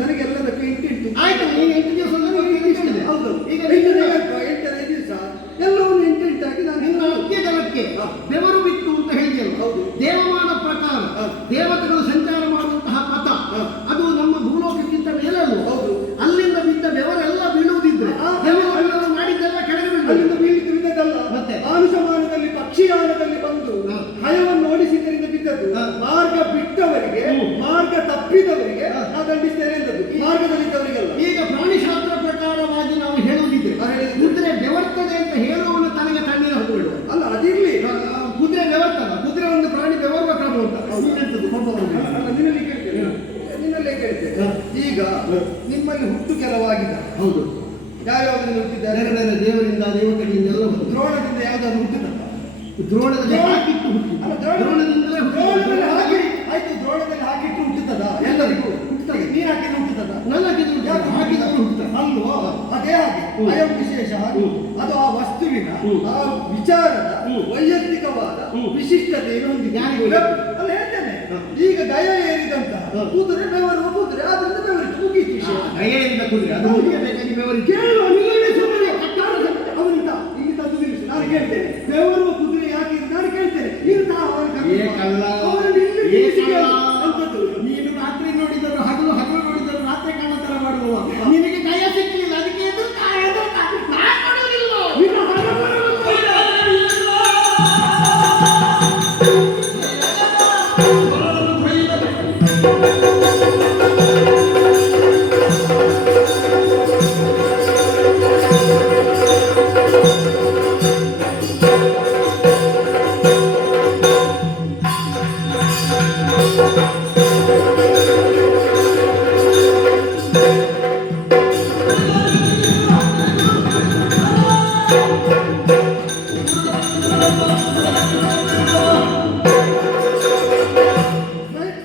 ನನಗೆ ಎಲ್ಲದಕ್ಕೂ 8 ಆಯ್ತು. ನೀನು 8 ದಿವಸದಲ್ಲಿ ಹೌದು. ಈಗ 8ನೇ ದಿವಸ ಎಲ್ಲವನ್ನು 8 ಆಗಿ ನಾನು ನಿನ್ನ ಅಂತ್ಯಜಲಕ್ಕೆ ಬೆವರು ಬಿತ್ತು ಅಂತ ಹೇಳಿದೆಯಲ್ಲ. ಹೌದು. ದೇವಮಾನ ಪ್ರಕಾರ ದೇವತೆಗಳು ಸಂಚಾರ ಮಾಡುವಂತಹ ಪಥ ಅದು ನಮ್ಮ ಭೂಲೋಕಕ್ಕಿಂತ ಮೇಲಲ್ಲ. ಹೌದು. ಅಲ್ಲಿಂದ ಬಿದ್ದ ಬೆವರೆಲ್ಲ ಬೀಳುವುದಿದ್ರೆ ಬೆವರು ಮಾಡಿದ್ದೆಲ್ಲ ಕೆಳಗೆ ಅಲ್ಲಿಂದ ಬೀಳಿದ್ದಲ್ಲ. ಮತ್ತೆ ಆನುಷಮಾನದಲ್ಲಿ ಪಕ್ಷಿಯಾನದಲ್ಲಿ ಬಂದು ಹಯವನ್ನು ಓಡಿಸಿದ್ದರಿಂದ ಬಿದ್ದದ್ದು. ಮಾರ್ಗ ಬಿಟ್ಟವರಿಗೆ ಮಾರ್ಗ ತಪ್ಪಿದವರಿಗೆ ನಾ ದಂಡಿಸ್ತೇನೆ ಎಂದದ್ದು. ಮಾರ್ಗದಲ್ಲಿದ್ದವರಿಗೆಲ್ಲ. ಈಗ ಪ್ರಾಣಿಶಾಸ್ತ್ರ ಪ್ರಕಾರವಾಗಿ ನಾವು ಹೇಳುವುದಿದ್ರೆ ಕುದುರೆ ಬೆವರ್ತದೆ ಅಂತ ಹೇಳುವವನು ತನಗೆ ತಣ್ಣೀರು ಹಾಕಿಬಿಡುವ. ಅಲ್ಲ ಅದಿರ್ಲಿ. ಕುದುರೆ ಬೆವರ್ತಲ್ಲ. ಕುದುರೆ ಒಂದು ಪ್ರಾಣಿ ಬೆವರುವ ಕ್ರಮ ಉಂಟು. ನಿನ್ನಲ್ಲೇ ಕೇಳ್ತೇನೆ. ಈಗ ನಿಮ್ಮಲ್ಲಿ ಹುಟ್ಟು ಕೆಲವಾಗಿದೆ. ಹೌದು. ಯಾವ್ಯಾವ್ದ್ರಿಂದ ಹುಟ್ಟಿದ್ದಾರೆ? ದೇವರಿಂದ ದೇವತೆಗಳಿಂದ ಎಲ್ಲ ದ್ರೋಣದಿಂದ ಯಾವ್ದಾದ್ರು ಹುಟ್ಟಿದ? ದ್ರೋಣದಲ್ಲಿ ಹಾಕಿಟ್ಟು ಹುಟ್ಟಿದ. ದ್ರೋಣದಿಂದಲೇ ಹಾಕಿ ಆಯ್ತು. ದ್ರೋಣದಲ್ಲಿ ಹಾಕಿಟ್ಟು ಹುಟ್ಟುತ್ತದ? ಎಲ್ಲರಿಗೂ ಹುಟ್ಟುತ್ತದೆ. ನೀನು ಹಾಕಿದ್ದು ಹುಟ್ಟುತ್ತದ? ನನ್ನ ಹಾಕಿದವರು ಹುಟ್ಟುತ್ತಾರೆ ಅಲ್ವೋ? ಅದೇ ಹಾಗೆ ಅಯಂ ವಿಶೇಷ. ಅದು ಆ ವಸ್ತುವಿನ ಆ ವಿಚಾರದ ವೈಯಕ್ತಿಕವಾದ ವಿಶಿಷ್ಟತೆಯನ್ನು ಹೊಂದಿದೆ. ಅಲ್ಲ ಹೇಳ್ತೇನೆ. ಈಗ ಗಯ ಏರಿದಂತಹ ಕುದುರೆ ಬೆವರುವ ಕುದುರೆ ಆದ್ರಿಂದ ಬೆವರಿಗೆ ಮುಗೀತು ವಿಷಯ. ಗಯೆಯಿಂದ ಕುದುರೆ ಅದು ಬೇಕಾಗಿ ಬೆವರಿಗೆ ಕೇಳುವ ಅವನಿಂದ ಇಲ್ಲಿ ತಂದು ನಿಲ್ಲಿಸು. ನಾನು ಕೇಳ್ತೇನೆ ಬೆವರುವ ಕುದುರೆ ಯಾಕೆ ನಾನು ಕೇಳ್ತೇನೆ. ನೀನು ನೀನು ರಾತ್ರಿ ನೋಡಿದರು ಹಗಲು ನೋಡಿದರು ರಾತ್ರಿ ಕಾಣುತ್ತಾರೆ.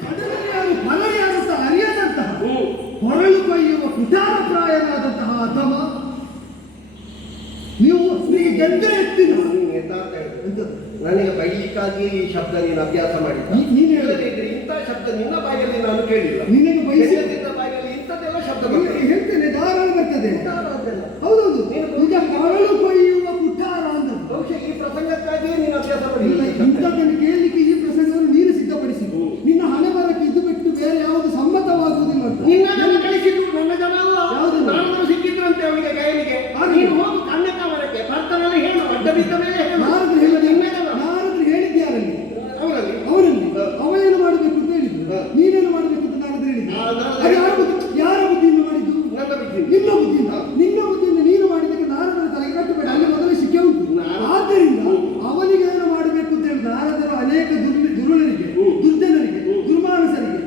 ಅದರಲ್ಲಿ ಯಾರು ಫಲಯಾದಂತ ಅರಿಯದಂತಹ ಹೊರಳು ಕೊಯ್ಯುವ ಕುಟಾರಪ್ರಾಯನಾದಂತಹ ಅಧಮ ನೀವು ಗೆದ್ದೆ ಎತ್ತಿನ ನಿರ್ಧಾರ ನನಗೆ ಬೈಲಿಕ್ಕಾಗಿ ಈ ಶಬ್ದ ನೀನು ಅಭ್ಯಾಸ ಮಾಡಿದ್ದ. ನೀನು ಹೇಳದಿದ್ರೆ ಇಂಥ ಶಬ್ದ ನಿನ್ನ ಬಾಯಲ್ಲಿ ನಾನು ಕೇಳಿಲ್ಲ. ನಿನಗೆ ಬಯಸಿ ನಿನ್ನ ಬಾಯಲ್ಲಿ ಇಂಥದ್ದೆಲ್ಲ ಶಬ್ದ ಬರ್ತದೆ. ಹೇಳ್ತೇನೆ ಧಾರಾಳ ಬರ್ತದೆ. ಕುಟಾರ ಅದೆಲ್ಲ. ಹೌದೌದು ನಿಜ ಹೊರಳು ಕೊಯ್ಯುವ ಕುಟಾರ ಅಂತ ಬಹುಶಃ ಈ ಪ್ರಸಂಗಕ್ಕಾಗಿಯೇ ನೀನು ಅಭ್ಯಾಸ ಇಲ್ಲ ಮಾಡಿಲ್ಲ. ಇಂಥದ್ದನ್ನು ಕೇಳಲಿಕ್ಕೆ ಈ ಪ್ರಸಂಗವನ್ನು ನೀನು ಸಿದ್ಧಪಡಿಸಿದ್ದು ನಿನ್ನ ಹಣೆ ಬರಕ್ಕೆ ಇದು ಬಿಟ್ಟು ಬೇರೆ ಯಾವುದು ಸಮ್ಮತವಾಗುವುದಿಲ್ಲ ಅಂತ ನಿನ್ನನ್ನು ಕಳಿಸಿದ್ದು ನನ್ನ ಜನ ಯಾವುದು? ನಾನು ಸಿಕ್ಕಿದ್ರಂತೆ ಅವನಿಗೆ ಗಯನಿಗೆ. ನೀನು ಹೋಗು ಕನ್ಯಕಾಮರಕ್ಕೆ ಭರ್ತನಲ್ಲಿ ಹೇಳು, ಅಡ್ಡ ಬಿದ್ದ ಮೇಲೆ ಹೇಳು. ನಾರದ್ರು ಹೇಳಿದ ನಿನ್ನೆ ಜನ. ನಾರದ್ರು ಹೇಳಿದ್ಯಾರಲ್ಲಿ ಅವರಲ್ಲಿ ಅವರಲ್ಲಿ ಅವ ಏನು ಮಾಡಬೇಕು ಅಂತ ಹೇಳಿದ್ರು ನೀನೇನು ಮಾಡಬೇಕು ಅಂತ ನಾರದ್ರು ಹೇಳಿದ್ರು ಅದು ಯಾರ ಬುದ್ಧಿಯಿಂದ ಮಾಡಿದ್ದು ನನ್ನ ಬಿದ್ದು ನಿನ್ನ ಬುದ್ಧಿಯಿಂದ ನೀನು ಮಾಡಿದ್ದಕ್ಕೆ ನಾರದರ ತಲೆಗೆ ಕಟ್ಟಬೇಡ ಅಲ್ಲಿ ಮೊದಲೇ ಶಿಕ್ಷೆ ಉಂಟು ಆದ್ದರಿಂದ ಅವನಿಗೆ ಏನು ಮಾಡಬೇಕು ಅಂತ ಹೇಳಿ ನಾರದರು ಅನೇಕ ದುರುಳರಿಗೆ ದುರ್ಜನರಿಗೆ ದುರ್ಮಾನಸರಿಗೆ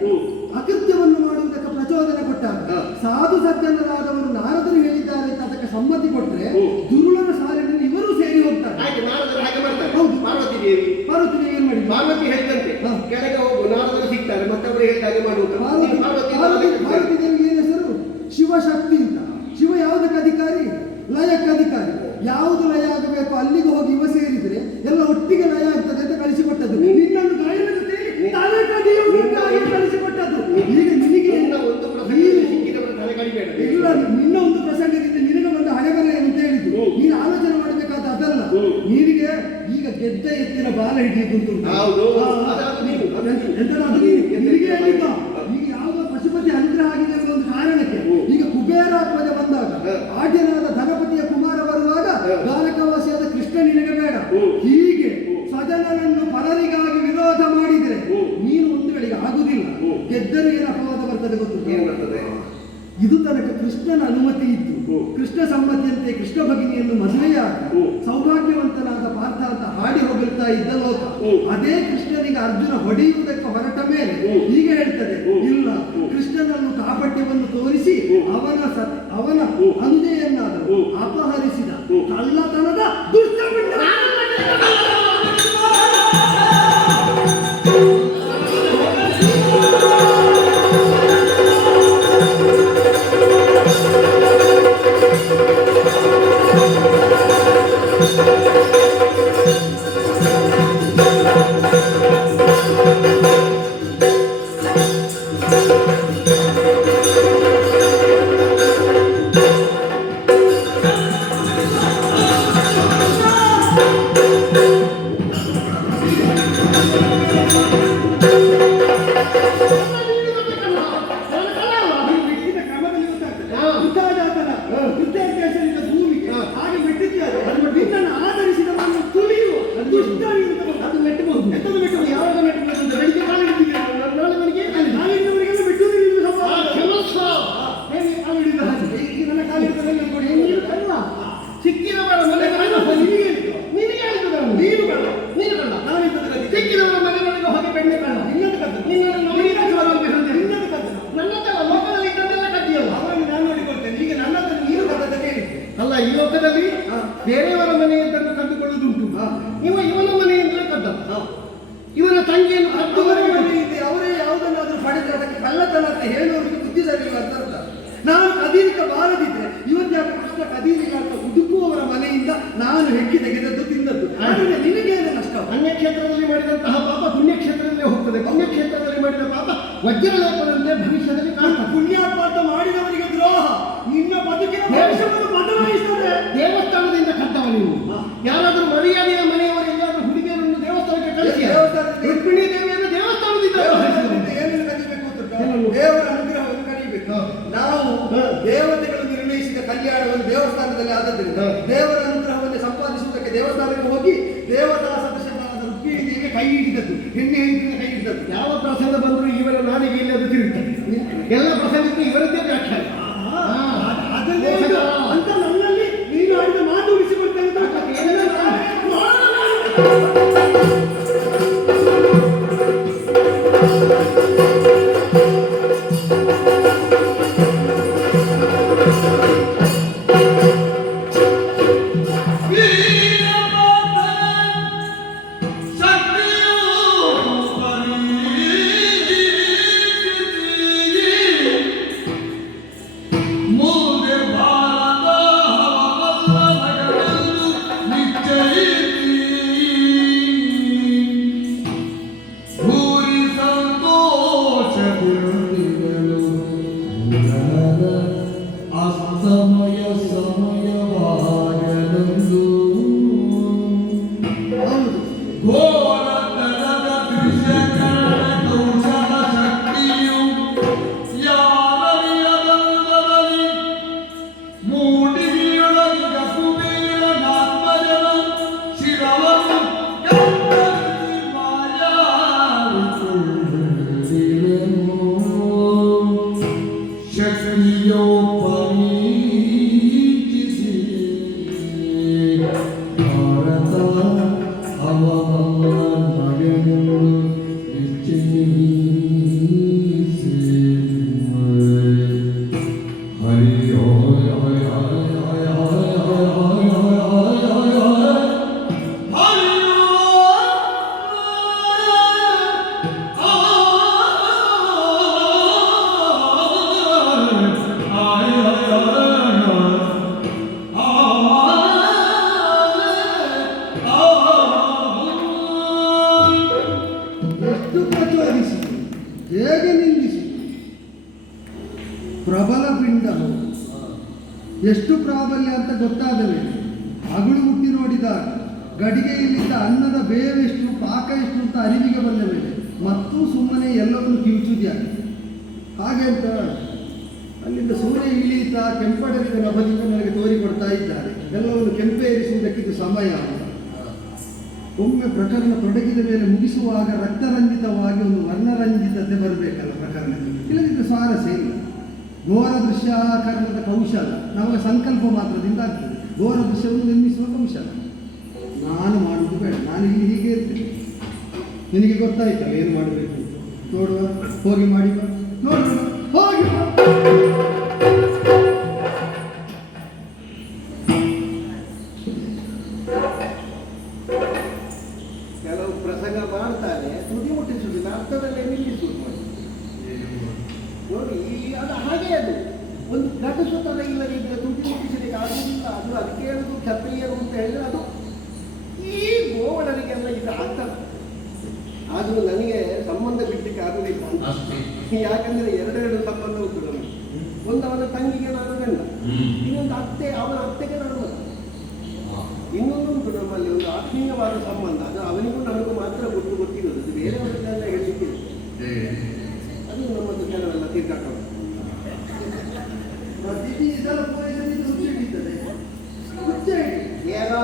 ಅಕೃತ್ಯವನ್ನು ಮಾಡುವುದಕ್ಕೆ ಪ್ರಚೋದನೆ ಕೊಟ್ಟಾಗ ಸಾಧು ಸಜ್ಜನರಾದವರು ನಾರದರು ಹೇಳಿದ್ದಾರೆ ಅಂತ ಅದಕ್ಕೆ ಸಮ್ಮತಿ ಕೊಟ್ಟರೆ ದುರುಳನ ಸಾಲಿನಲ್ಲಿ ಇವರು ಸೇರಿ ಹೋಗ್ತಾರೆ. ಆಯ್ತು, ನಾರದರು ಹಾಗೆ ಮಾಡ್ತಾರೆ. ಹೌದು. ಪಾರ್ವತಿ ದೇವಿ ಏನ್ ಮಾಡಿದ್ರು ಪಾರ್ವತಿ ಹೇಳಿದಂತೆ ಕೆಳಗೆ ಹೋಗು, ನಾರದರು ಸಿಗ್ತಾರೆ, ಮತ್ತೊಬ್ಬರು ಹೇಳಿದ ಹಾಗೆ ಮಾಡುವುದು. ಪಾರ್ವತಿ ದೇವಿಗೆ ಏನು ಹೆಸರು? ಶಿವಶಕ್ತಿ ಅಂತ. ಶಿವ ಯಾವುದಕ್ಕೆ ಅಧಿಕಾರಿ? ಲಯಕ್ಕೆ ಅಧಿಕಾರಿ. ಯಾವುದು ಲಯ ಆಗಬೇಕು ಅಲ್ಲಿಗೆ ಹೋಗಿ ಇವ ಸೇರಿದ್ರೆ ಎಲ್ಲ ಒಟ್ಟಿಗೆ ಲಯ ಆಗ್ತದೆ ಅಂತ ಕಳಿಸಿಕೊಟ್ಟದ್ದು. ನಿನ್ನನ್ನು ಗಾಯನ ಜೊತೆಯಲ್ಲಿ ತಲೆ ಕಡಿಯುವುದಕ್ಕಾಗಿ ಕಳಿಸಿಕೊಟ್ಟದ್ದು. ಈಗ ನಿನಗೆ ಒಂದು ಪ್ರಸಂಗದಲ್ಲಿ ಸಿಕ್ಕಿದವರ ತಲೆ ಕಡಿಬೇಡ. ಇಲ್ಲ, ನಿನ್ನ ಒಂದು ಪ್ರಸಂಗದಿಂದ ನಿನಗೆ ಬಂದ ಹಣೆಬರೆ ಅಂತ ಹೇಳಿದ್ದು ನೀನು ಆಲೋಚನೆ ಮಾಡಬೇಕಾದ ಅದಲ್ಲ. ನಿನಗೆ ಈಗ ಗೆದ್ದ ಎತ್ತಿನ ಬಾಲ ಹಿಡಿಯುವುದು ಹೌದು. ನಿನಗೆ ಹೇಳಿದ್ದ ಈಗ ಯಾವುದೋ ಪಶುಪತಿ ಅನುಗ್ರಹ ಆಗಿದೆ ಅನ್ನೋ ಒಂದು ಕಾರಣಕ್ಕೆ ಈಗ ಕುಬೇರಾತ್ಮಜ ಬಂದಾಗ ಆಡ್ಯನಾದ ಧನಪತಿಯ ಕುಮಾರ ಬರುವಾಗ ದ್ವಾರಕವಾಸಿಯಾದ ಕೃಷ್ಣ ನಿನಗೆ ಬೇಡ. ಹೀಗೆ ಸ್ವಜನರನ್ನು ಪರರಿಗಾಗಿ ವಿರೋಧ ಮಾಡಿದ್ರೆ ನೀನು ಒಂದು ಗಳಿಗೆ ಆಗುದಿಲ್ಲ. ಗೆದ್ದರೆ ಏನು ಅಪವಾದ ಬರ್ತದೆ ಗೊತ್ತು? ಏನು ಬರ್ತದೆ? ಇದು ತನಕ ಕೃಷ್ಣನ ಅನುಮತಿ ಇದ್ದು ಕೃಷ್ಣ ಸಮ್ಮತಿಯಂತೆ ಕೃಷ್ಣ ಭಗಿನಿಯನ್ನು ಮದುವೆಯಾಗಿ ಸೌಭಾಗ್ಯವಂತನಾದ ಪಾರ್ಥ ಅಂತ ಹಾಡಿ ಹೋಗುತ್ತಾ ಇದ್ದ ಲೋಕ. ಅದೇ ಕೃಷ್ಣನಿಗೆ ಅರ್ಜುನ ಹೊಡೆಯುವುದಕ್ಕೆ ಹೊರಟ ಮೇಲೆ ಹೀಗೆ ಹೇಳ್ತದೆ, ಇಲ್ಲ, ಕೃಷ್ಣನನ್ನು ಕಾಪಟ್ಯವನ್ನು ತೋರಿಸಿ ಅವನ ಅನುಜೆಯನ್ನಾದರೂ ಅಪಹರಿಸಿದ ಕಳ್ಳತನದ ದುಷ್ಟ ಅಲ್ಲ, ಈ ಲೋಕದಲ್ಲಿ ಬೇರೆಯವರ ಮನೆಯದ್ದನ್ನು ಕಂಡುಕೊಳ್ಳುವುದುಂಟು. ಇವನ ಮನೆಯಿಂದಲೇ ಕದ್ದ. ಇವನ ತಂಗಿಯನ್ನು ಅವರೇ ಯಾವುದನ್ನಾದ್ರೂ ಪಡೆದ್ರೆ ಅದಕ್ಕೆ ಕಳ್ಳತನ ಅಂತ ಹೇಳುವವರಿಗೆ ಬುದ್ಧಿ ಸರಿಯಿಲ್ಲ ಅಂತ ಅರ್ಥ. ನಾನು ಕದೀಲಿಕ್ಕೆ ಬಾರದಿದ್ರೆ ಇವತ್ತು ಯಾಕೆ ಕೃಷ್ಣ ಕದೀಲಿಲ್ಲ ಅಂತ ಹುಡುಕುವವರ ಮನೆಯಿಂದ ನಾನು ಹೆಕ್ಕಿ ತೆಗೆದದ್ದು ತಿಂದದ್ದು. ಆದರೆ ನಿನಗೇನು ನಷ್ಟ? ಅನ್ಯಕ್ಷೇತ್ರದಲ್ಲಿ ಮಾಡಿದಂತಹ ಪಾಪ ಪುಣ್ಯಕ್ಷೇತ್ರದಲ್ಲೇ ಹೋಗ್ತದೆ. ಪುಣ್ಯಕ್ಷೇತ್ರದಲ್ಲಿ ಮಾಡಿದ ಪಾಪ ವಜ್ರಲೇಪದಂತೆ ಭವಿಷ್ಯದಲ್ಲಿ ಕಾಣ್ತದೆ. ಪುಣ್ಯಾಪಾತ ಮಾಡಿದವರಿಗೆ ದ್ರೋಹ ನಿನ್ನ ಬದುಕಿನ ಭವಿಷ್ಯವನ್ನು ಬದಲಾಯಿಸ್ತದೆ. ದೇವಸ್ಥಾನದಿಂದ ಕದ್ದವ ನೀವು. ಯಾರಾದರೂ ಮರ್ಯಾದೆಯ ಮನೆಯವರು ಎಲ್ಲಾದ್ರೂ ಹುಡುಗಿಯರನ್ನು ದೇವಸ್ಥಾನಕ್ಕೆ ಕಳಿಸಿ ರುಕ್ಮಿಣಿ ದೇವಿಯನ್ನು ದೇವಸ್ಥಾನದಿಂದ ಏನೇನು ಕಲಿಬೇಕು ಅಂತ ದೇವರ ಅನುಗ್ರಹವನ್ನು ಕಲಿಬೇಕು. ನಾವು ದೇವತೆಗಳು ನಿರ್ಣಯಿಸಿದ ಕಲ್ಯಾಣವನ್ನು ದೇವಸ್ಥಾನದಲ್ಲಿ ಆದದ್ದರಿಂದ ದೇವರ ಅನುಗ್ರಹವನ್ನು ಸಂಪಾದಿಸುವುದಕ್ಕೆ ದೇವಸ್ಥಾನಕ್ಕೆ ಹೋಗಿ ದೇವತಾ ಸದಸ್ಯರಾದ ರುಕ್ಮಿಣಿ ದೇವಿಗೆ ಕೈ ಹಿಡಿದದ್ದು, ಹೆಣ್ಣೆ ಹೆಂಡಿನ ಕೈ ಹಿಡಿದದ್ದು. ಯಾವ ಪ್ರಸಂಗ ಬಂದರೂ ಇವರ ನಾಲಿಗೆ ಇಲ್ಲಿ ಅದು ತಿರುಗ್ತದೆ. ಎಲ್ಲ ಪ್ರಸಂಗಕ್ಕೂ ಇವರದ್ದೇ ವ್ಯಾಖ್ಯಾನ. ಅದನ್ನೇ ಅಂತ ನನ್ನಲ್ಲಿ ನೀನು ಆಡಿದ ಮಾತು ಉಳಿಸಿಕೊಳ್ತೇನೆ. ಎಷ್ಟು ಪ್ರಾಬಲ್ಯ ಅಂತ ಗೊತ್ತಾದ ಮೇಲೆ ಅಗಳು ಮುಟ್ಟಿ ನೋಡಿದಾಗ ಗಡಿಗೆಯಲ್ಲಿದ್ದ ಅನ್ನದ ಬೇವೆಷ್ಟು ಪಾಕ ಎಷ್ಟು ಅಂತ ಅರಿವಿಗೆ ಬಂದ ಮೇಲೆ ಮತ್ತೂ ಸುಮ್ಮನೆ ಎಲ್ಲವನ್ನು ಕಿವುಚುವುದಾಗಿದೆ. ಹಾಗೆ ಅಂತ ಅಲ್ಲಿಂದ ಸೂರ್ಯ ಇಳಿಯುತ್ತ ಕೆಂಪಡರಿದ ನಭದಿಂದ ನನಗೆ ತೋರಿಕೊಡ್ತಾ ಇದ್ದಾರೆ. ಎಲ್ಲವನ್ನು ಕೆಂಪೇರಿಸುವುದಕ್ಕಿದು ಸಮಯ. ಒಮ್ಮೆ ಪ್ರಕರಣ ತೊಡಗಿದ ಮೇಲೆ ಮುಗಿಸುವಾಗ ರಕ್ತರಂಜಿತವಾಗಿ ಒಂದು ವರ್ಣರಂಜಿತತೆ ಬರಬೇಕಲ್ಲ ಪ್ರಕರಣ, ಇಲ್ಲದಿದ್ದರೆ ಸ್ವಾರಸ್ಯ ಇಲ್ಲ. ಘೋರ ದೃಶ್ಯಾಕರಣದ ಕೌಶಲ ನಮಗೆ ಸಂಕಲ್ಪ ಮಾತ್ರದಿಂದ ಆಗ್ತದೆ. ಘೋರ ದೃಶ್ಯವನ್ನು ನಿರ್ಮಿಸುವ ಕೌಶಲ ನಾನು ಮಾಡುವುದು ಬೇಡ. ನಾನು ಇಲ್ಲಿ ಹೀಗೆ ಇರ್ತೇನೆ, ನಿನಗೆ ಗೊತ್ತಾಯ್ತಲ್ಲ ಏನು ಮಾಡಬೇಕು. ನೋಡುವ, ಹೋಗಿ ಮಾಡಿ ಬಾ, ನೋಡುವ, ಹೋಗಿ ಬಾ. ಕೆಲವು ಪ್ರಸಂಗ ಮಾಡ್ತಾರೆ, ತುದಿ ಮುಟ್ಟಿಸುವುದಿಲ್ಲ, ಅರ್ಥದಲ್ಲೇ ನಿಲ್ಲಿಸುವುದು ನೋಡಿ. ಅದು ಹಾಗೆ, ಅದು ಒಂದು ಘಟಿಸುತ್ತದೆ. ಇಲ್ಲದಿದ್ದರೆ ತುದಿ ಮುಟ್ಟಿಸಲಿಕ್ಕೆ ಆಗುವುದಿಲ್ಲ. ಅದು ಅದಕ್ಕೆ ಹೇಳುದು ಕ್ಷತ್ರಿಯರು ಅಂತ ಹೇಳಿದ್ರೆ ಅದು ಈ ಗೋವಳರಿಗೆಲ್ಲ ಇದು ಆಗ್ತದೆ. ಆದರೂ ನನಗೆ ಸಂಬಂಧ ಬಿಡ್ಲಿಕ್ಕೆ ಆಗುವುದಿಲ್ಲ ಅಂತ. ಯಾಕಂದ್ರೆ ಎರಡೆರಡು ಸಂಬಂಧ ಉಂಟು ನಮಗೆ. ಒಂದು ಅವನ ತಂಗಿಗೆ ನಾನು ಗಂಡ, ಇನ್ನೊಂದು ಅತ್ತೆ, ಅವನ ಅತ್ತೆಗೆ ನಾನು ಮಗ. ಇನ್ನೊಂದು ಉಂಟು ನಮ್ಮಲ್ಲಿ ಒಂದು ಆತ್ಮೀಯವಾದ ಸಂಬಂಧ. ಅದು ಅವನಿಗೂ ನನಗೂ ಮಾತ್ರ ಗೊತ್ತಿರೋದು, ಅದು ಬೇರೆಯವರಿಗೆಲ್ಲ ಹೇಳಿಕ್ಕಿಲ್ಲ. ಅದು ನಮ್ಮದು ಕೆಲವೆಲ್ಲ ತೀರ್ಕಾಕೊಂಡು ಇದೆಲ್ಲ ಪೂರೈಸಲಿಕ್ಕೆ ಹುಚ್ಚು ಹಿಡಿತದೆ. ಏನೋ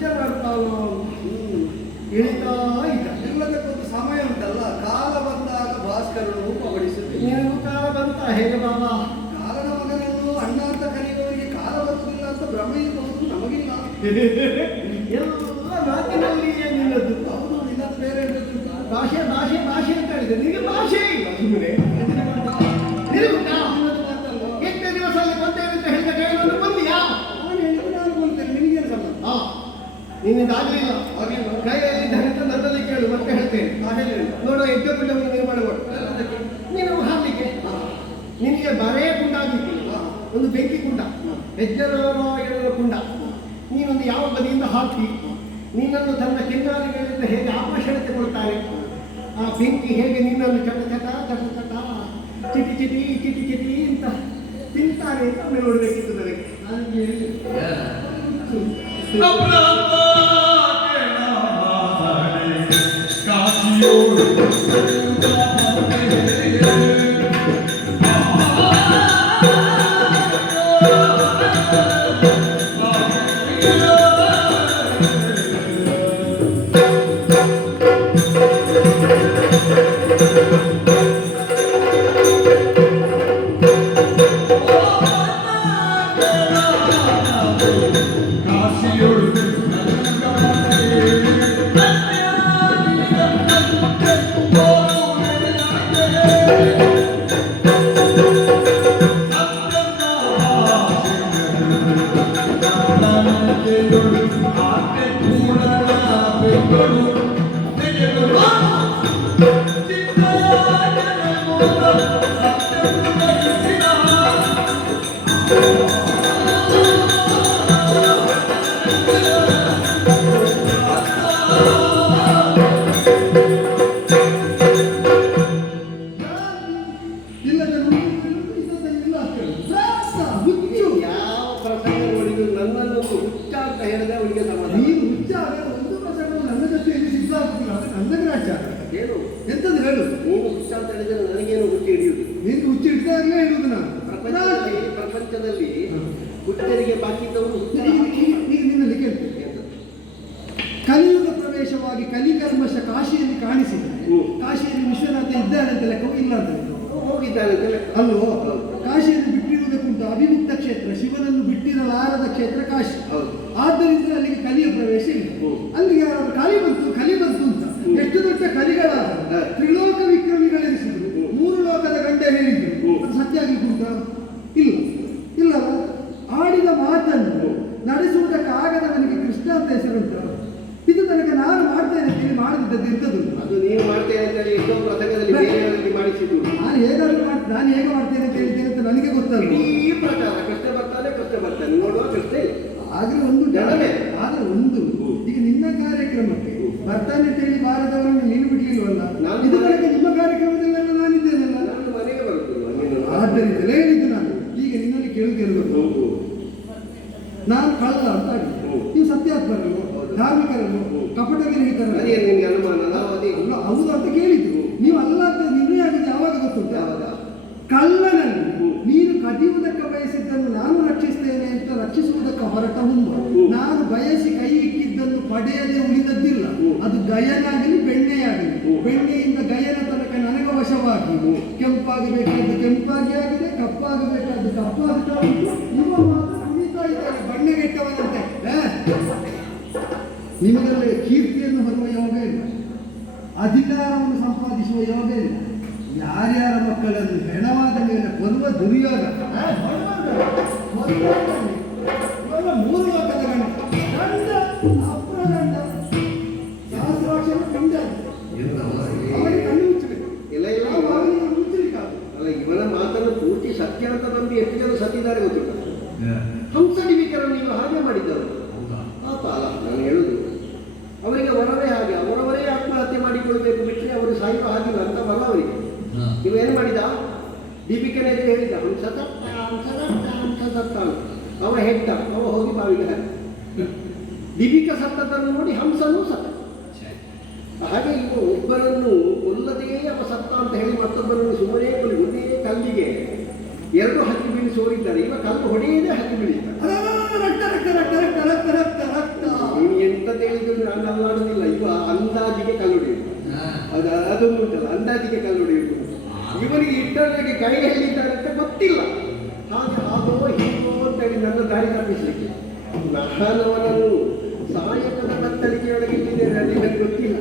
ಯೋಚನೆ ಮಾಡ್ತಾವೋ ಇಳಿತಾ ಇದ್ದ. ಎಲ್ಲದಕ್ಕೊಂದು ಸಮಯ ಉಂಟಲ್ಲ, ಕಾಲ ಬಂದಾಗ ಭಾಸ್ಕರನು ಪವಡಿಸುತ್ತೆ. ನಿನಗೂ ಕಾಲ ಬಂತ ಹೇಗೆ ಬಾಬಾ? ಕಾಲನ ಮಗನನ್ನು ಅಣ್ಣ ಅಂತ ಕರೆಯುವವರಿಗೆ ಕಾಲ ಬರುವುದಿಲ್ಲ ಅಂತ ಭ್ರಮೆ ಇರಬಹುದು, ನಮಗಿಲ್ಲ. ಎಲ್ಲ ಮಾತಿನಲ್ಲಿಯೇ ನಿನ್ನದು. ಹೌದು, ನಿನ್ನದು ಬೇರೆ ಇರಬೇಕು. ಭಾಷೆ ಭಾಷೆ ಭಾಷೆ ಅಂತ ಹೇಳಿದೆ, ನಿನಗೆ ಭಾಷೆ ಇಲ್ಲ. ಸುಮ್ಮನೆ ಎಂಟನೇ ದಿವಸ ಅಲ್ಲಿ ಬಂದೇವೆ ಅಂತ ಹೇಳಿದ ಕೇಳೋದು ಬಂದಿಯಾ? ನಾನು ಹೇಳಿದ್ರೆ ನಾನು ಕೊಡ್ತೇನೆ, ನಿನಗೇನು ಸಂಬಂಧ? ನಿನ್ನಿಂದ ಆಗಲಿಲ್ಲ. ಕೈಯಲ್ಲಿ ಧರಿತ ನನ್ನಲ್ಲಿ ಕೇಳು, ಮತ್ತೆ ಹೇಳ್ತೇನೆ. ನೋಡುವ ಯಜ್ಞ ಕುಂಡವನ್ನು ನಿರ್ಮಾಣ ಮಾಡು. ನೀನು ಹಾಕಲಿಕ್ಕೆ ನಿನಗೆ ಬರೇ ಕುಂಡ ಆಗಿತ್ತು, ಒಂದು ಬೆಂಕಿ ಕುಂಡ, ಯಜ್ಞರಾಯಣರ ಕುಂಡ. ನೀನೊಂದು ಯಾವ ಬದಿಯಿಂದ ಹಾಕಿ ನಿನ್ನನ್ನು ತನ್ನ ಕಿನ್ನಾರಿಗಳಿಂದ ಹೇಗೆ ಆಕರ್ಷಣತೆ ಕೊಡ್ತಾರೆ, ಆ ಬೆಂಕಿ ಹೇಗೆ ನಿನ್ನನ್ನು ಚಟ ಚಟ ಚಟ ಚಟ ಚಿಟಿ ಚಿಟಿ ಚಿಟಿ ಚಿಟಿ ಅಂತ ತಿಂತಾರೆ ಅಂತ ಒಮ್ಮೆ ನೋಡಬೇಕಿತ್ತು ನನಗೆ. ನಾನು ಎಂತದ್ದು ಹೇಳು? ನೀನು ಹುಚ್ಚ ಅಂತ ಹೇಳಿದ್ರೆ ನನಗೇನು ಹುಚ್ಚು ಹಿಡಿಯುವುದು? ನೀನು ಹುಚ್ಚು ಹಿಡಿದಾಗಲೇ ಹೇಳುವುದು ನಾನು. ಪ್ರಪಂಚದಲ್ಲಿ ಹುಚ್ಚರಿಗೆ ಬಾಕಿದ್ದವರು ನಿನ್ನಲ್ಲಿ ಕೇಳ್ತೇನೆ. ಕಲಿಯುಗ ಪ್ರವೇಶವಾಗಿ ಕಲಿಕರ್ಮಶ ಕಾಶಿಯಲ್ಲಿ ಕಾಣಿಸಿದರೆ ಕಾಶಿಯಲ್ಲಿ ವಿಶ್ವನಾಥ ಇದ್ದಾನೆ ಅಂತ ಲೆಕ್ಕವೂ ಇಲ್ಲ ಅಂತ ಹೋಗಿದ್ದಾನೆ ಅಲ್ಲೋ. ಕಾಶಿಯನ್ನು ಬಿಟ್ಟಿರುವುದಕ್ಕುಂಟು ಅವಿಮುಕ್ತ ಕ್ಷೇತ್ರ, ಶಿವನನ್ನು ಬಿಟ್ಟಿರಲಾರದ ಕ್ಷೇತ್ರ ಕಾಶಿ. ಆದ್ದರಿಂದ ಅಲ್ಲಿಗೆ ಕಲಿಯ ಪ್ರವೇಶ ಇಲ್ಲ. ಅಲ್ಲಿಗೆ ಯಾರಾದ್ರೂ ಕಲಿ ಬಂತು ಅಂತ ಎಷ್ಟು ದೊಡ್ಡ ಕಲಿಗಳಾದ ತ್ರಿಲೋಕ ವಿಕ್ರಮಿಗಳೆನಿಸಿದ್ರು, 3 ಲೋಕದ ಗಂಡ ಹೇಳಿದ್ರು. ಅದು ಸತ್ಯ ಆಗಿದ್ದುಂಟ? ಇಲ್ಲ ಇಲ್ಲವ. ಆಡಿದ ಮಾತನ್ನು ನಡೆಸುವುದಕ್ಕಾಗದವನಿಗೆ ಕೃಷ್ಣ ಅಂತ ಹೆಸರುಂಟ. ಇದು ತನಕ ನಾನು ಮಾಡ್ತೇನೆ ಅಂತೇಳಿ ಮಾಡದಿದ್ದದ್ದು ಎಂಥದ್ದು? ಅದು ನೀನು ಮಾಡ್ತೇನೆ ಅಂತ ಹೇಳಿ ಎಷ್ಟೋ ಪ್ರಸಂಗದಲ್ಲಿ ಬೇರೆಯವರಿಗೆ ಮಾಡಿಸಿದ್ದು. ನಾನು ಹೇಗೆ ಮಾಡ್ತೇನೆ ಅಂತ ಹೇಳ್ತೇನೆ ಅಂತ ನನಗೆ ಗೊತ್ತಲ್ಲ. ಈ ಪ್ರಕಾರ ಕಷ್ಟ ಬರ್ತಾನೆ ನೋಡುವ ಕಷ್ಟ ಇಲ್ಲ. ಆದ್ರೆ ಒಂದು ಈಗ ನಿನ್ನ ಕಾರ್ಯಕ್ರಮಕ್ಕೆ ಬರ್ತಾನೆ ಅಂತ ಹೇಳಿ ಬಾರದವರನ್ನು ನೀನು ಬಿಡ್ಲಿಲ್ವಲ್ಲ. ಇದು ತನಕ ನಿಮ್ಮ ಕಾರ್ಯಕ್ರಮದಲ್ಲೆಲ್ಲ ನಾನಿದ್ದೇನಲ್ಲ. ನಾನು ಮನೆಗೆ ಬರುತ್ತಿಲ್ಲ. ಆದ್ದರಿಂದಲೇ ಹೇಳಿದ್ದು ನಾನು. ಈಗ ನಿನ್ನಲ್ಲಿ ಕೇಳುತ್ತಿರೋದು, ನಾನು ಕಳ್ಳ ಅಂತ ಆಡಿ, ನೀವು ಸತ್ಯಾತ್ಮರಲ್ವ, ಧಾರ್ಮಿಕರಲ್ವ, ಕಪಟ ವಿರಹಿತರಲ್ಲ. ಅಲ್ಲ ಹೌದು ಅಂತ ಕೇಳಿದ್ದು. ನೀವು ಅಲ್ಲ ಅಂತ ನಿರ್ಣಯ ಆಗಿದ್ದು ಯಾವಾಗ ಗೊತ್ತುಂಟು? ಕಳ್ಳನಲ್ಲಿ ನೀನು ಕದಿಯುವುದಕ್ಕೆ ಬಯಸಿದ್ದನ್ನು ನಾನು ರಕ್ಷಿಸ್ತೇನೆ ಅಂತ ರಕ್ಷಿಸುವುದಕ್ಕೆ ಹೊರಟ ಹುಂಬ. ನಾನು ಬಯಸಿ ಕೈ ಇಕ್ಕಿದ್ದನ್ನು ಪಡೆಯದೆ ಉಳಿದದ್ದಿಲ್ಲ. ಅದು ಗಯನಾಗಲಿ ಬೆಣ್ಣೆಯಾಗಲಿ, ಬೆಣ್ಣೆಯಿಂದ ಗಯನ ತನಕ ನನಗೆ ವಶವಾಗಿ ಕೆಂಪಾಗಬೇಕಾದ್ದು ಕೆಂಪಾಗಿ ಆಗಿದೆ, ಕಪ್ಪಾಗಬೇಕಾದ್ದು ಕಪ್ಪಾಗುತ್ತಾ ಉಂಟು. ಇವ ಮಾತ್ರ ಕುಣಿತಾ ಇದ್ದಾರೆ ಬಣ್ಣಗೆಟ್ಟವನಂತೆ. ನಿಮಗೆಲ್ಲ ಕೀರ್ತಿಯನ್ನು ಹೊರುವ ಯೋಗ ಇಲ್ಲ, ಅಧಿಕಾರವನ್ನು ಸಂಪಾದಿಸುವ ಯೋಗ ಇಲ್ಲ. ಯಾರ್ಯಾರ ಮಕ್ಕಳನ್ನು ಹೆಣವಾದ ಮೇಲೆ ಕೊಲ್ಲುವ ದುರ್ಯೋಗ. 3 ಲೋಕದ ಗಂಡ ಅಪ್ರಗಂಡ ಸಹಸ್ರಾಕ್ಷರ ಗಂಡ ಅವನಿಗೆ ಕಣ್ಣು ಮುಚ್ಚಬೇಕು. ಅಲ್ಲ, ಇವನ ಮಾತನ್ನು ಪೂರ್ತಿ ಸತ್ಯ ಅಂತ ಬಂದು ಎಷ್ಟು ಜನ ಸತ್ತಿದ್ದಾರೆ ಗೊತ್ತಿಲ್ಲ. ಹಂಸಡಿವಿಕರನ್ನು ನೀವು ಹಾಗೆ ಮಾಡಿದ್ದವರು ಆತ ಅಲ್ಲ. ನಾನು ಹೇಳುದು ಅವರಿಗೆ ವರವೇ ಹಾಗೆ, ಅವರವರೇ ಆತ್ಮಹತ್ಯೆ ಮಾಡಿಕೊಳ್ಬೇಕು ಬಿಟ್ಟರೆ ಅವರು ಸಾಯುವ ಹಾಗಿಲ್ಲ ಅಂತ ಬರ ಅವರಿಗೆ. ಇವೇನು ಮಾಡಿದ? ದೀಪಿಕನ ಎದುರು ಹೇಳಿದ್ದ, ಹಂಸ ಸತ್ತ. ಅವ ಹೆಟ್ಟ, ಅವ ಹೋಗಿ ಬಾವಿಗೆ ಹಾಕಿ. ದೀಪಿಕ ಸತ್ತದನ್ನು ನೋಡಿ ಹಂಸನೂ ಸತ್ತ. ಹಾಗೆ ಇವ ಒಬ್ಬರನ್ನು ಕೊಲ್ಲದೇ ಅವ ಸತ್ತ ಅಂತ ಹೇಳಿ ಮತ್ತೊಬ್ಬರನ್ನು ಸುಮ್ಮನೆ ಒಂದೇ ಕಲ್ಲಿಗೆ 2 ಹಕ್ಕಿ ಬೀಳಿಸೋರಿದ್ದಾರೆ. ಇವ ಕಲ್ಲು ಹೊಡೆಯದೇ ಹಕ್ಕಿ ಬೀಳಿಸ್ತಾರೆ. ರಕ್ತ ರಕ್ತ ರಕ್ತ ರಕ್ತ ರಕ್ತ ರಕ್ತ ರಕ್ತ. ನೀನು ಅದೊಂದು ಉಂಟಲ್ಲ ಅಂದಾಜಿಗೆ ಕಲ್ಲು ಹೊಡೆಯುವುದು. ಇವನಿಗೆ ಇಟ್ಟವರಿಗೆ ಕೈ ಹೇಳಿದ್ದಾರಂತೆ ಗೊತ್ತಿಲ್ಲ. ಹಾಗೆ ಹಾಗೋ ಹೀಗೋ ಅಂತೇಳಿ ನನ್ನ ದಾರಿ ತಪ್ಪಿಸಲಿಕ್ಕೆ ನಾನು ಅವನನ್ನು ಸಾಯಕದ ಬತ್ತಳಿಕೆಯೊಳಗೆ ಇಟ್ಟಿದ್ದೇನೆ, ಅದು ಇವನಿಗೆ ಗೊತ್ತಿಲ್ಲ.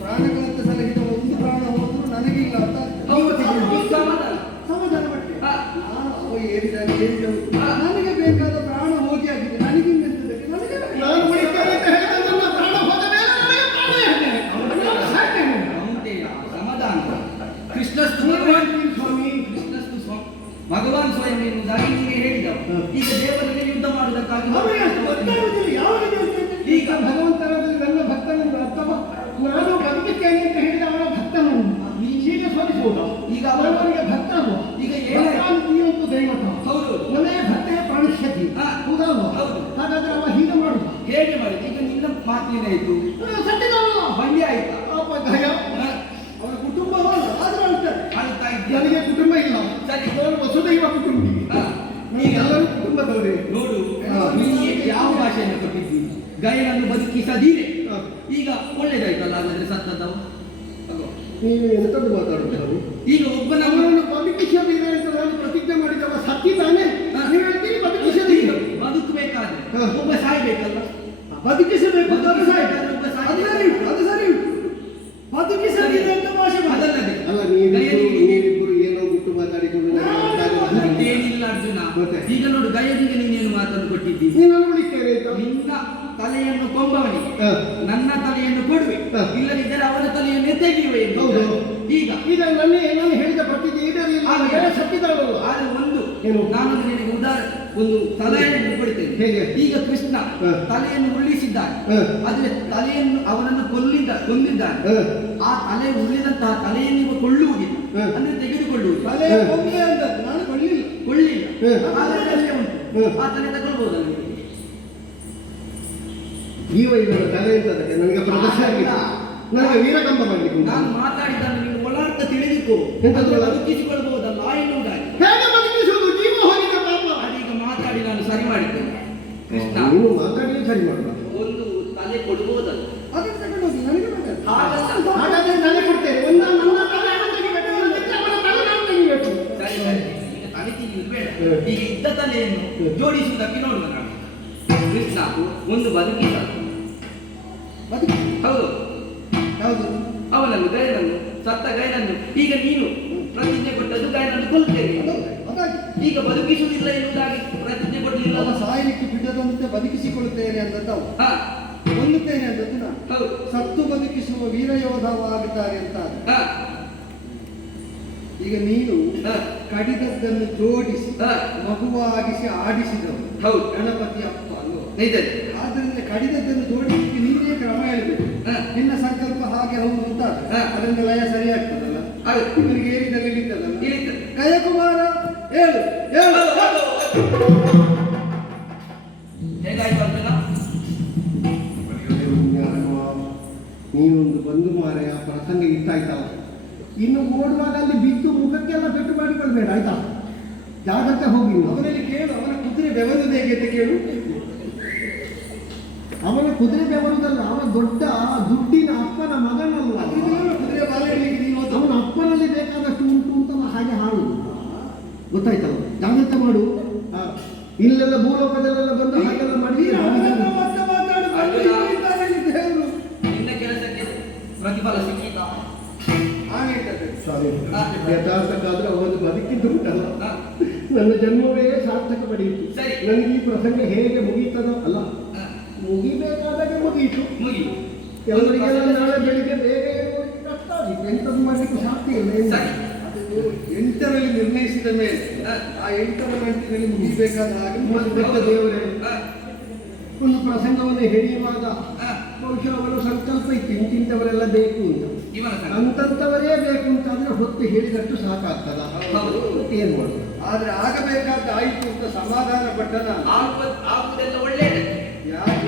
ಪ್ರಾಣಗಳಂತ ಸಲಹಿದ ಒಂದು ಪ್ರಾಣ ಹೋದ್ರು ನನಗಿಲ್ಲ ಅಂತ ಸಮಾಧಾನ ಪಟ್ಟೆ. ನಾನು ಅವ ಏರಿದಾಗ ನನಗೆ ಬೇಕಾದ ಪ್ರಾಣ ಹೋಗಿ ಆಗಿದೆ, ನನಗಿಂತದಕ್ಕೆ ನನಗೆ ನಾನು ಉಳಿತೇನೆ ಅಂತ ಹೇಳಿದ ನನ್ನ ಪ್ರಾಣ ಹೋದ ಮೇಲೆ ನನಗೆ ಪ್ರಾಣ ಹೇಳ್ತೇನೆ. ಸಮಾಧಾನ. ಕೃಷ್ಣಸ್ತು ಸ್ವಾಮಿ, ಕೃಷ್ಣಸ್ತು ಸ್ವಾಮಿ ಭಗವಾನ್ ಸ್ವಯಂ ಎನ್ನುವುದಾಗಿ ನಿಮಗೆ ಹೇಳಿದವು. ಈಗ ದೇವರಿಗೆ ಯುದ್ಧ ಮಾಡುವುದಕ್ಕಾಗಿ ಈಗ ಭಗವಂತನಲ್ಲಿ ನನ್ನ ಭಕ್ತನನ್ನು ಅಥವಾ ನಾನು ಬದುಕುತ್ತೇನೆ ಅಂತ ಹೇಳಿದ ಅವನ ಭಕ್ತನನ್ನು ಹೀಗೆ ಸೋಲಿಸುವುದು. ಈಗ ಅವರವರಿಗೆ ಭಕ್ತ ಅಲ್ವ? ಈಗ ಏನಾಂತು ದೈವತ ಹೌದು, ನಮಗೆ ಭಕ್ತೇ ಪ್ರಾಣಶ್ಯತಿ ಹೌದಲ್ವ? ಹೌದು. ಹಾಗಾದ್ರೆ ಅವ ಹೀಗೆ ಮಾಡುದು ಹೇಗೆ ಮಾಡಿದ? ಈಗ ನಿನ್ನ ಮಾತಿನೇನಾಯ್ತು? ಸತ್ಯದಲ್ಲ ಬಂಡಿ ಆಯ್ತಾ? ಅವನ ಕುಟುಂಬವಲ್ಲ ಆದ್ರೆ ಅಂತಾರೆ ಆಳ್ತಾ ಇದ್ದೀಯ. ನನಗೆ ಕುಟುಂಬ ಇಲ್ಲ, ಸರಿ. ನಾನು ವಸುದೈವ ಕುಟುಂಬಿ. ನೀವೆಲ್ಲರೂ ಕುಟುಂಬದವರೇ. ನೋಡು, ನೀನು ಯಾವ ಭಾಷೆಯನ್ನು ಕೊಟ್ಟಿದ್ದೀನಿ? ಗಯನನ್ನು ಬದುಕಿಸದೀರೆ. ಈಗ ಒಳ್ಳೇದಾಯ್ತಲ್ಲ, ಹಾಗಾದ್ರೆ ಸತ್ತದವು. ನೀವು ಎಂತದ್ದು ಮಾತಾಡುತ್ತಾರೆ? ಈಗ ಒಬ್ಬ ನಮ್ಮನ್ನು ಬದುಕಿಸದಿದೆ ಅಂತ ನಾನು ಪ್ರತಿಜ್ಞೆ ಮಾಡಿದವ ಸತ್ತಿದ್ದಾನೆ. ನೀವು ಹೇಳ್ತೀರಿ ಬದುಕಿಸದಿಲ್ಲ. ಬದುಕಬೇಕಾದ್ರೆ ಒಬ್ಬ ಸಾಯ್ಬೇಕಲ್ಲ. ಬದುಕಿಸಬೇಕು ಅದು ಸರಿ ಬದುಕಿಸದಿದೆ ಅಂತ ಭಾಷೆ ಅದಲ್ಲದೆ ಅಲ್ಲ. ನೀವಿಬ್ಬರು ಏನೋ ಬಿಟ್ಟು ಮಾತಾಡಿಕೊಂಡು ಏನಿಲ್ಲ ಅರ್ಜುನ. ಈಗ ನೋಡು, ಗಯನಿಗೆ ನೀನೇನು ಮಾತನ್ನು ಕೊಟ್ಟಿದ್ದೀನಿ? ನೀನು ಉಳಿತೇನೆ ಅಂತ. ನಿನ್ನ ತಲೆಯನ್ನು ಕೊಂಬವನಿಗೆ ನನ್ನ ತಲೆಯನ್ನು ಕೊಡುವೆ, ಇಲ್ಲದಿದ್ದರೆ ಅವನ ತಲೆಯನ್ನು ತೆಗೆಯುವೆ ಎಂದು. ಈಗ ಈಗ ನಾನು ಹೇಳಿದ ಪ್ರತಿಜ್ಞೆ ಈಡೇರಿಲ್ಲ. ಸತ್ತಿದ್ದಾರಲ್ಲ. ಆದ್ರೆ ಒಂದು ನಾನು ನಿನಗೆ ಒಂದು ಸಲಹೆಯನ್ನು ಕೊಡ್ತೇನೆ. ಹೇಗೆ? ಈಗ ಕೃಷ್ಣ ತಲೆಯನ್ನು ಉರುಳಿಸಿದ್ದಾನೆ, ಆದ್ರೆ ತಲೆಯನ್ನು ಅವನನ್ನು ಕೊಂದಿದ್ದಾನೆ. ಆ ತಲೆ ಉರುಳಿದಂತಹ ತಲೆಯನ್ನು ಇವ ಕೊಳ್ಳುವುದಿಲ್ಲ, ಅಂದ್ರೆ ತೆಗೆದುಕೊಳ್ಳುವುದು. ತಲೆ ಕೊಂಬೆ ಅಂತ ನಾನು ಕೊಳ್ಳಿಲ್ಲ. ಆದ್ರೆ ತಲೆ ಉಂಟು, ಆ ತಲೆ ತಗೊಳ್ಬಹುದಲ್ಲ. ಜೀವ ಇವರ ತಲೆ ಅಂತದಕ್ಕೆ ನನಗೆ ಪ್ರದರ್ಶನ ಆಗಿದೆ. ನನಗೆ ವೀರಕಂಬ ಮಾಡಲಿಕ್ಕೆ ಉಂಟು. ನಾನು ಮಾತಾಡಿದ್ದನ್ನು ನೀವು ಒಳಾರ್ಥ ತಿಳಿದಿಕೋ ಎಂತದ್ದು? ಬದುಕಿಸಿಕೊಳ್ಬಹುದಲ್ಲ ಎನ್ನುವುದಾಗಿ. ಹೇಗೆ ಬದುಕಿಸುವುದು? ಜೀವ ಹೋಗಿದೆ ಪಾಪ. ಅದೀಗ ಮಾತಾಡಿ ನಾನು ಸರಿ ಮಾಡಿದ್ದೇನೆ. ಕೃಷ್ಣ ನೀನು ಮಾತಾಡಿ ಸರಿ ಮಾಡಲ್ಲ. ಒಂದು ತಲೆ ಕೊಡ್ಬೋದಲ್ಲ. ಅದನ್ನು ತಗೊಂಡು ಹೋಗಿ ನನಗೆ ಮಾತಾಡಿ. ಹಾಗಲ್ಲ. ಹಾಗಾದ್ರೆ ತಲೆ ಕೊಡ್ತೇನೆ. ಒಂದು ನನ್ನ ತಲೆ ಅವನು ತೆಗಿಬೇಕು, ಇನ್ನೊಂದಕ್ಕೆ ಅವನ ತಲೆ ನಾನು ತೆಗಿಬೇಕು. ಸರಿ ಸರಿ. ಈಗ ತಲೆ ತಿನ್ನುವುದು ಬೇಡ. ಈಗ ಇದ್ದ ತಲೆಯನ್ನು ಜೋಡಿಸುವುದಕ್ಕೆ ನೋಡುವ ನಾನು. ಕೃಷ್ಣ ಒಂದು ಬದುಕಿದ ಬದುಕಿ ಹೌದು. ಯಾವುದು? ಅವನನ್ನು ಗೈನನ್ನು ಸತ್ತ ಗೈನನ್ನು ಈಗ ನೀನು ಪ್ರತಿಜ್ಞೆ ಕೊಟ್ಟದ್ದು ಗೈನನ್ನು ಕೊಲ್ತೇನೆ. ಅದಾಗಿ ಈಗ ಬದುಕಿಸುವುದಿಲ್ಲ ಎನ್ನುವುದಾಗಿ ಪ್ರತಿಜ್ಞೆ ಕೊಡಲಿಲ್ಲ. ಅವ ಸಾಯಲಿಕ್ಕೆ ಬಿಡದಂತೆ ಬದುಕಿಸಿಕೊಳ್ಳುತ್ತೇನೆ ಅಂದದ್ದು ಹಾ ಕೊಲ್ಲುತ್ತೇನೆ ಅಂದದ್ದು ನಾನು. ಹೌದು. ಸತ್ತು ಬದುಕಿಸುವ ವೀರಯೋಧವಾಗುತ್ತಾರೆ ಅಂತ ಆದ್ರೆ. ಹಾ ಈಗ ನೀನು ಹಾ ಕಡಿದದ್ದನ್ನು ಜೋಡಿಸಿ ಹಾ ಮಗುವಾಗಿಸಿ ಆಡಿಸಿದವು ಹೌದು. ಗಣಪತಿ ಅಪ್ಪ ಅಲ್ವ? ನಿಜ. ಆದ್ರಿಂದ ಕಡಿದದ್ದನ್ನು ಜೋಡಿಸಿ ನೀನೇ ಕ್ರಮ ಹೇಳಬೇಕು. ಹಾ. ನಿನ್ನ ಸಂಕಲ್ಪ ಹಾಗೆ ಹೌದು ಅಂತ ಆದ್ರೆ ಹಾ. ಅದರಿಂದ ಲಯ ಸರಿ ಆಗ್ತದಲ್ಲ. ಹೌದು. ಇವರಿಗೆ ಏರಿದಲ್ಲಿ ಇಳಿತದಲ್ಲ. ಇಳಿತದೆ. ಕಯಕುಮಾರ ಹೇಳು ಹೇಳು. ಹೇಗಾಯ್ತು ಅಂತ ನೀನೊಂದು ಬಂದು ಮಾರೆಯ ಪ್ರಸಂಗ ಇಟ್ಟಾಯ್ತಲ್ಲ. ಇನ್ನು ಓಡುವಾಗ ಅಲ್ಲಿ ಬಿದ್ದು ಮುಖಕ್ಕೆಲ್ಲ ಪೆಟ್ಟು ಮಾಡಿಕೊಳ್ಬೇಡ ಆಯ್ತಾ? ಜಾಗ್ರತೆ ಹೋಗಿ ನೀನು. ಅವನಲ್ಲಿ ಕೇಳು, ಅವನ ಕುದುರೆ ಬೆವರುವುದು ಹೇಗೆ ಅಂತ ಕೇಳು. ಅವನ ಕುದುರೆ ಬೆವರುವುದಲ್ಲ, ಅವನ ದೊಡ್ಡ ದುಡ್ಡಿನ ಅಪ್ಪನ ಮಗನಲ್ಲ. ಇದೆಲ್ಲ ಕುದುರೆ ಬಾಲ ಹಿಡಿಲಿಕ್ಕೆ ನೀನು ಹೋದ. ಅವನ ಅಪ್ಪನಲ್ಲಿ ಬೇಕಾದಷ್ಟು ಉಂಟು ಅಂತಲ್ಲ ಹಾಗೆ ಹಾಳು. ಗೊತ್ತಾಯ್ತಲ್ಲ? ಜಾಗ್ರತೆ ಮಾಡು. ಇಲ್ಲೆಲ್ಲ ಭೂಲೋಕದಲ್ಲೆಲ್ಲ ಬಂದು ಹಾಗೆಲ್ಲ ಮಾಡಿ ನಿನ್ನ ಕೆಲಸಕ್ಕೆ ಪ್ರತಿಫಲ ಸಿಕ್ಕಿಲ್ಲ. ಯಥಾರ್ಥಕ್ಕಾದ್ರೆ ಅವನು ಬದುಕಿದ್ದು ಉಂಟಲ್ಲ, ಹಾ. ನನ್ನ ಜನ್ಮವೇ ಸಾರ್ಥಕ ಪಡೆಯಿತು. ಸರಿ. ನನಗೆ ಈ ಪ್ರಸಂಗ ಹೇಗೆ ಮುಗೀತದೋ ಅಲ್ಲ, ಹಾ. ಮುಗಿಬೇಕಾದಾಗೆ ಮುಗಿಯಿತು. ಮುಗಿ ಕೆಲವರಿಗೆಲ್ಲ ನಾಳೆ ಬೆಳಿಗ್ಗೆ ಬೇಗ ಏಳುವರೆಗೆ ಕಷ್ಟ ಆಗಿತ್ತು. ಎಂಥದ್ದು ಮಾಡಲಿಕ್ಕೆ ಸಾಧ್ಯ ಇಲ್ಲ. ಏನು? ಸರಿ. ಅದು 8ರಲ್ಲಿ ನಿರ್ಣಯಿಸಿದ ಮೇಲೆ ಆ 8ರ ಗಂಟೆಯಲ್ಲಿ ಮುಗಿಬೇಕಾದ ಹಾಗೆ ಮತ್ತೆ ದೇವರೇ ಹಾ. ಒಂದು ಪ್ರಸಂಗವನ್ನು ಹೇಳಿಯುವಾಗ ಹಾ. ಬಹುಶಃ ಅವರ ಸಂಕಲ್ಪ ಇತ್ತು ಇಂತಿಂಥವರೆಲ್ಲ ಬೇಕು ಅಂತ. ಇವನ ಸಂಗ. ಅಂತಂಥವರೇ ಬೇಕು ಅಂತಾದ್ರೆ ಹೊತ್ತು ಹೇಳಿದಷ್ಟು ಸಾಕಾಗ್ತದ? ಹೌದು. ಏನು ಮಾಡೋದು? ಆದ್ರೆ ಆಗಬೇಕಾದ ಆಯ್ತು ಅಂತ ಸಮಾಧಾನ ಪಟ್ಟ ನಾನು. ಆಗುವುದೆಲ್ಲ ಒಳ್ಳೆಯದೇ.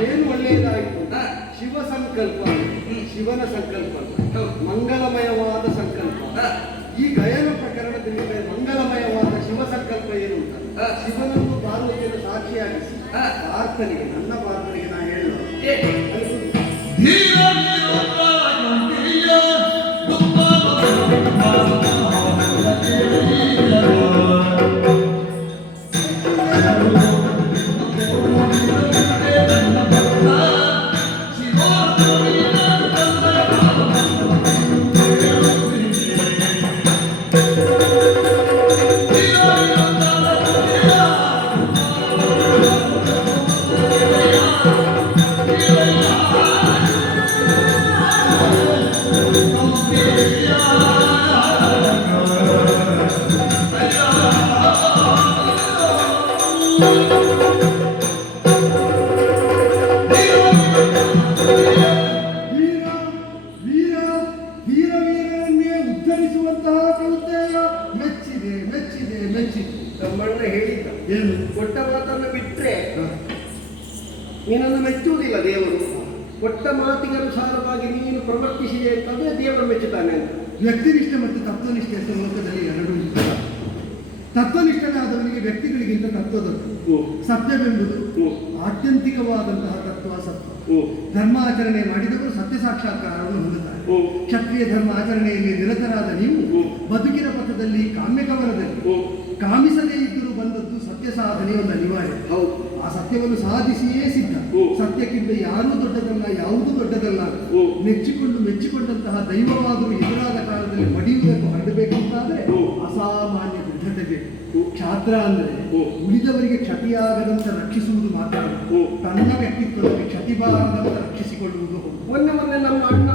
ಏನು ಒಳ್ಳೆಯದಾಯ್ತು. ಹಾ. ಶಿವ ಸಂಕಲ್ಪ, ಶಿವನ ಸಂಕಲ್ಪ, ಹೌದು. ಮಂಗಲಮಯವಾದ ಸಂಕಲ್ಪ. ಹಾ. ಈ ಗಯನ ಪ್ರಕರಣದಲ್ಲಿ ಮಂಗಲಮಯವಾದ ಶಿವ ಸಂಕಲ್ಪ ಏನು ಅಂತ ಹಾ. ಶಿವನನ್ನು ಪಾರ್ವತಿಯನ್ನು ಸಾಕ್ಷಿಯಾಗಿಸಿ ಹಾ. ಪ್ರಾರ್ಥನೆಗೆ, ನನ್ನ ಪ್ರಾರ್ಥನೆಗೆ ನಾ ಹೇಳುವ ವೀರವೀರನ್ನೇ ಉದ್ಧರಿಸುವಂತಹ ಕೌಂತೆಯ ಮೆಚ್ಚಿದೆ ಮೆಚ್ಚಿದೆ ಮೆಚ್ಚಿದೆ. ನಮ್ಮಣ್ಣ ಹೇಳಿದ್ದ, ಏನು? ಕೊಟ್ಟ ಮಾತನ್ನು ಬಿಟ್ರೆ ನಿನ್ನನ್ನು ಮೆಚ್ಚುವುದಿಲ್ಲ ದೇವರು. ಕೊಟ್ಟ ಮಾತಿಗೆ ಅನುಸಾರವಾಗಿ ನೀನು ಪ್ರವರ್ತಿಸಿದೆ ಅಂತಂದ್ರೆ ದೇವರು ಮೆಚ್ಚುತ್ತಾನೆ ಅಂತ. ವ್ಯಕ್ತಿನಿಷ್ಠೆ ಮತ್ತು ತತ್ವನಿಷ್ಠೆ ಅಂತ ಲೋಕದಲ್ಲಿ ಎರಡೂ ಇರ್ತದೆ. ತತ್ವನಿಷ್ಠನಾದವನಿಗೆ ವ್ಯಕ್ತಿಗಳಿಗಿಂತ ತತ್ವದದ್ದು. ಸತ್ಯವೆಂಬುದು ಆತ್ಯಂತಿಕವಾದಂತಹ ತತ್ವ ಸತ್ವ. ಧರ್ಮಾಚರಣೆ ಮಾಡಿದವರು ಸತ್ಯ ಸಾಕ್ಷಾತ್ಕಾರವನ್ನು ಹೊಂದುತ್ತಾರೆ. ಕ್ಷತ್ರಿಯ ಧರ್ಮ ಆಚರಣೆಯಲ್ಲಿ ನಿರತರಾದ ನೀವು ಬದುಕಿನ ಪಥದಲ್ಲಿ ಕಾಮ್ಯಕವನದಲ್ಲಿ ಕಾಮಿಸದೇ ಇದ್ದರೂ ಬಂದದ್ದು ಸತ್ಯ ಸಾಧನೆ ಒಂದು ಅನಿವಾರ್ಯ. ಆ ಸತ್ಯವನ್ನು ಸಾಧಿಸಿಯೇ ಸಿದ್ಧ. ಸತ್ಯಕ್ಕಿಂತ ಯಾರೂ ದೊಡ್ಡದಲ್ಲ, ಯಾವುದೂ ದೊಡ್ಡದಲ್ಲ. ಮೆಚ್ಚಿಕೊಂಡಂತಹ ದೈವವಾದರೂ ಎದುರಾದ ಕಾಲದಲ್ಲಿ ಮಡಿಯುವುದಕ್ಕೆ ಹೊರಡಬೇಕಂತಾದ್ರೆ ಅಸಾಮಾನ್ಯ ದೃಢತೆ ಬೇಕು. ಕ್ಷಾತ್ರ ಅಂದರೆ ಉಳಿದವರಿಗೆ ಕ್ಷತಿಯಾಗದಂತೆ ರಕ್ಷಿಸುವುದು ಮಾತ್ರ, ತನ್ನ ವ್ಯಕ್ತಿತ್ವದಲ್ಲಿ ಕ್ಷತಿ ಬಾರದಂತೆ ರಕ್ಷಿಸಿಕೊಳ್ಳುವುದು. ಮೊನ್ನೆ ನಮ್ಮ ಅಣ್ಣ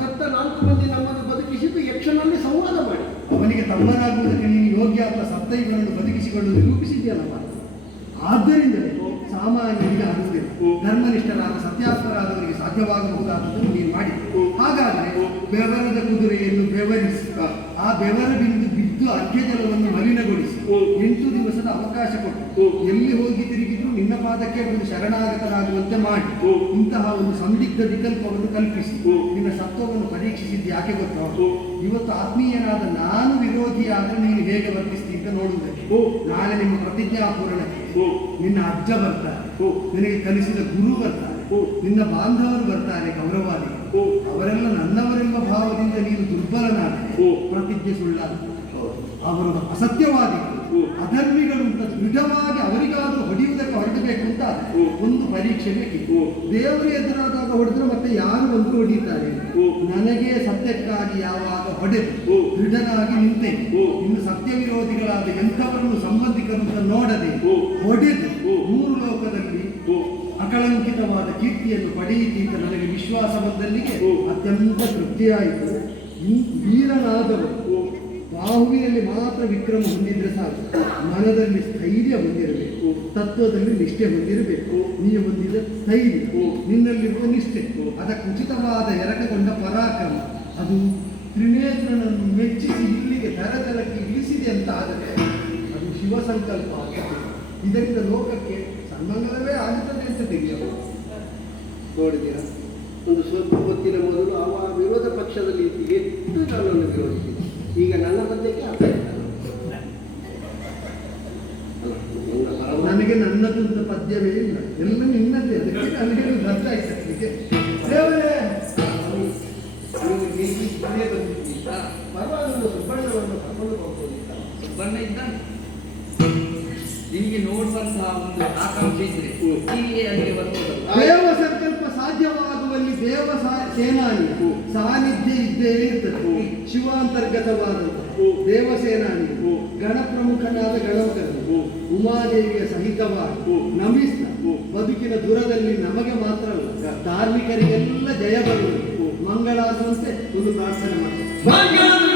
ಸತ್ತ 4 ಮಂದಿ ನಮ್ಮನ್ನು ಬದುಕಿಸಿದ್ದು ಯಕ್ಷನಲ್ಲಿ ಸಂವಾದ ಮಾಡಿ ಅವನಿಗೆ ತಮ್ಮನಾಗುವುದಕ್ಕೆ ನೀನು ಯೋಗ್ಯ ಅಂತ ಸತ್ತ ಇವರನ್ನು ಬದುಕಿಸಿಕೊಳ್ಳಲು ನಿರೂಪಿಸಿದ್ಯಲ್ಲಪ್ಪ. ಆದ್ದರಿಂದಲೇ ಸಾಮಾನ್ಯರಿಗೆ ಆಗುವುದಿಲ್ಲ. ಧರ್ಮನಿಷ್ಠರಾದ ಸತ್ಯಾತ್ಮರಾದವರಿಗೆ ಸಾಧ್ಯವಾಗಬಹುದಾದನ್ನು ನೀನು ಮಾಡಿ. ಹಾಗಾದರೆ ಬೆವರದ ಕುದುರೆಯನ್ನು ಬೆವರಿಸಿ ಆ ಬೆವರ ಬಿಂದು ಬಿದ್ದು ಅರ್ಘ್ಯ ಜಲವನ್ನು ಮಲಿನಗೊಳಿಸಿ 8 ದಿವಸದ ಅವಕಾಶ ಕೊಟ್ಟು ಎಲ್ಲಿ ಹೋಗಿ ತಿರುಗಿದ್ರು ನಿನ್ನ ಪಾದಕ್ಕೆ ಒಂದು ಶರಣಾಗತರಾಗುವಂತೆ ಮಾಡಿ ಇಂತಹ ಒಂದು ಸಂದಿಗ್ಧ ವಿಕಲ್ಪವನ್ನು ಕಲ್ಪಿಸಿ ನಿನ್ನ ಸತ್ವವನ್ನು ಪರೀಕ್ಷಿಸಿದ್ದು ಯಾಕೆ ಗೊತ್ತಾ? ಇವತ್ತು ಆತ್ಮೀಯನಾದ ನಾನು ವಿರೋಧಿಯಾದ್ರೆ ನೀನು ಹೇಗೆ ವರ್ತಿಸ್ತಿ ಅಂತ ನೋಡುವುದಕ್ಕೆ. ನಾಳೆ ನಿಮ್ಮ ಪ್ರತಿಜ್ಞಾ ಪೂರಣಕ್ಕೆ ನಿನ್ನ ಅಜ್ಜ ಬರ್ತಾರೆ, ನಿನಗೆ ಕಲಿಸಿದ ಗುರು ಬರ್ತಾರೆ, ನಿನ್ನ ಬಾಂಧವರು ಬರ್ತಾರೆ, ಗೌರವಾದಿಗಳು. ಅವರೆಲ್ಲ ನನ್ನವರೆಂಬ ಭಾವದಿಂದ ನೀನು ದುರ್ಬಲನಾದರೆ ಪ್ರತಿಜ್ಞೆ ಸುಳ್ಳಾದ. ಅವರು ಅಸತ್ಯವಾದಿಗಳು, ಅಧರ್ಮಿಗಳು ಅಂತ ದೃಢವಾಗಿ ಅವರಿಗಾದರೂ ಹೊಡೆಯುವುದಕ್ಕೆ ಹೊರಡಬೇಕು ಅಂತ ಒಂದು ಪರೀಕ್ಷೆ ಬೇಕಿತ್ತು. ದೇವರು ಎದುರಾದಾಗ ಹೊಡೆದ್ರೆ ಮತ್ತೆ ಯಾರು ಬಂದು ಹೊಡೆಯುತ್ತಾರೆ? ನನಗೆ ಸತ್ಯಕ್ಕಾಗಿ ಯಾವಾಗ ಹೊಡೆದು ದೃಢನಾಗಿ ನಿಂತೆ ಇನ್ನು ಸತ್ಯ ವಿರೋಧಿಗಳಾದ ಎಂಥವರನ್ನು ಸಂಬಂಧಿಕರು ನೋಡದೆ ಹೊಡೆದು ಮೂರು ಲೋಕದಲ್ಲಿ ಅಕಳಂಕಿತವಾದ ಕೀರ್ತಿಯನ್ನು ಪಡೆಯಿತಿ ಅಂತ ನನಗೆ ವಿಶ್ವಾಸ ಬಂದಲ್ಲಿಗೆ ಅತ್ಯಂತ ತೃಪ್ತಿಯಾಯಿತು. ವೀರನಾದವರು ಬಾಹುವಿನಲ್ಲಿ ಮಾತ್ರ ವಿಕ್ರಮ ಹೊಂದಿದ್ರೆ ಸಾಕು, ಮನದಲ್ಲಿ ಸ್ಥೈರ್ಯ ಹೊಂದಿರಬೇಕು, ತತ್ವದಲ್ಲಿ ನಿಷ್ಠೆ ಹೊಂದಿರಬೇಕು. ನೀವು ಹೊಂದಿದ ಸ್ಥೈರ್ಯ, ನಿನ್ನಲ್ಲಿರುವ ನಿಷ್ಠೆ, ಅದಕ್ಕೆ ಉಚಿತವಾದ ಎರಕಗೊಂಡ ಪರಾಕ್ರಮ, ಅದು ತ್ರಿನೇತ್ರನನ್ನು ಮೆಚ್ಚಿಸಿ ಇಲ್ಲಿಗೆ ದರದರಕ್ಕೆ ಇಳಿಸಿದೆ ಅಂತ ಆದರೆ ಅದು ಶಿವಸಂಕಲ್ಪ ಆಗ್ತದೆ. ಇದರಿಂದ ಲೋಕಕ್ಕೆ ಸನ್ಮಂಗಲವೇ ಆಗುತ್ತದೆ ಅಂತ ತೆಗೆಯಬಹುದು. ನೋಡಿದ್ದೀರಾ, ಒಂದು ಸ್ವಲ್ಪ ಹೊತ್ತಿನ ಮೊದಲು ಅವ ವಿರೋಧ ಪಕ್ಷದಲ್ಲಿ ಎಷ್ಟು ನನ್ನನ್ನು ವಿರೋಧಿಸಿದ, ಈಗ ನನ್ನ ಮಧ್ಯಕ್ಕೆ ಆಗ್ತಾ ನನಗೆ ನನ್ನದಂತ ಪದ್ಯವೇ ಇಲ್ಲ, ಎಲ್ಲ ನಿನ್ನದೇ. ಅದಕ್ಕೆ ನನಗೆ ಅರ್ಥ ಆಯ್ತದೆ. ದೇವರೇ, ಪರವಾಗಿಲ್ಲ, ಸುಬ್ಬಣ್ಣವನ್ನು ಕರ್ಕೊಂಡು ಹೋಗ್ಬೋದಿತ್ತ? ಸುಬ್ಬಣ್ಣ ಇದ್ದಾನೆ, ನಿಮಗೆ ನೋಡುವಂತಹ ಒಂದು ಆಕಾಂಕ್ಷೆ ಇದ್ರೆ ಹೀಗೆ ಅಲ್ಲಿಗೆ ಬರ್ಬೋದಲ್ಲ. ದೇವ ಸಂಕಲ್ಪ ಸಾಧ್ಯವಾಗುವಲ್ಲಿ ದೇವ ಸೇನಾನಿ ಸಾನ್ನಿಧ್ಯ ಇದ್ದೇ ಇರ್ತದೆ. ಶಿವಾಂತರ್ಗತವಾದಂತಹ ದೇವಸೇನಾನಿ ಗಣಪ್ರಮುಖನಾದ ಗಣಪತಿ ಉಮಾದೇವಿಯ ಸಹಿತವಾಗಿ ನಮಿಸ್ತ ಬದುಕಿನ ದುರದಲ್ಲಿ ನಮಗೆ ಮಾತ್ರ ಅಲ್ಲ ಧಾರ್ಮಿಕರಿಗೆಲ್ಲ ಜಯ ಬರುವುದು, ಮಂಗಳಾಗುವಂತೆ ಒಂದು ಪ್ರಾರ್ಥನೆ ಮಾಡ್ತಾರೆ.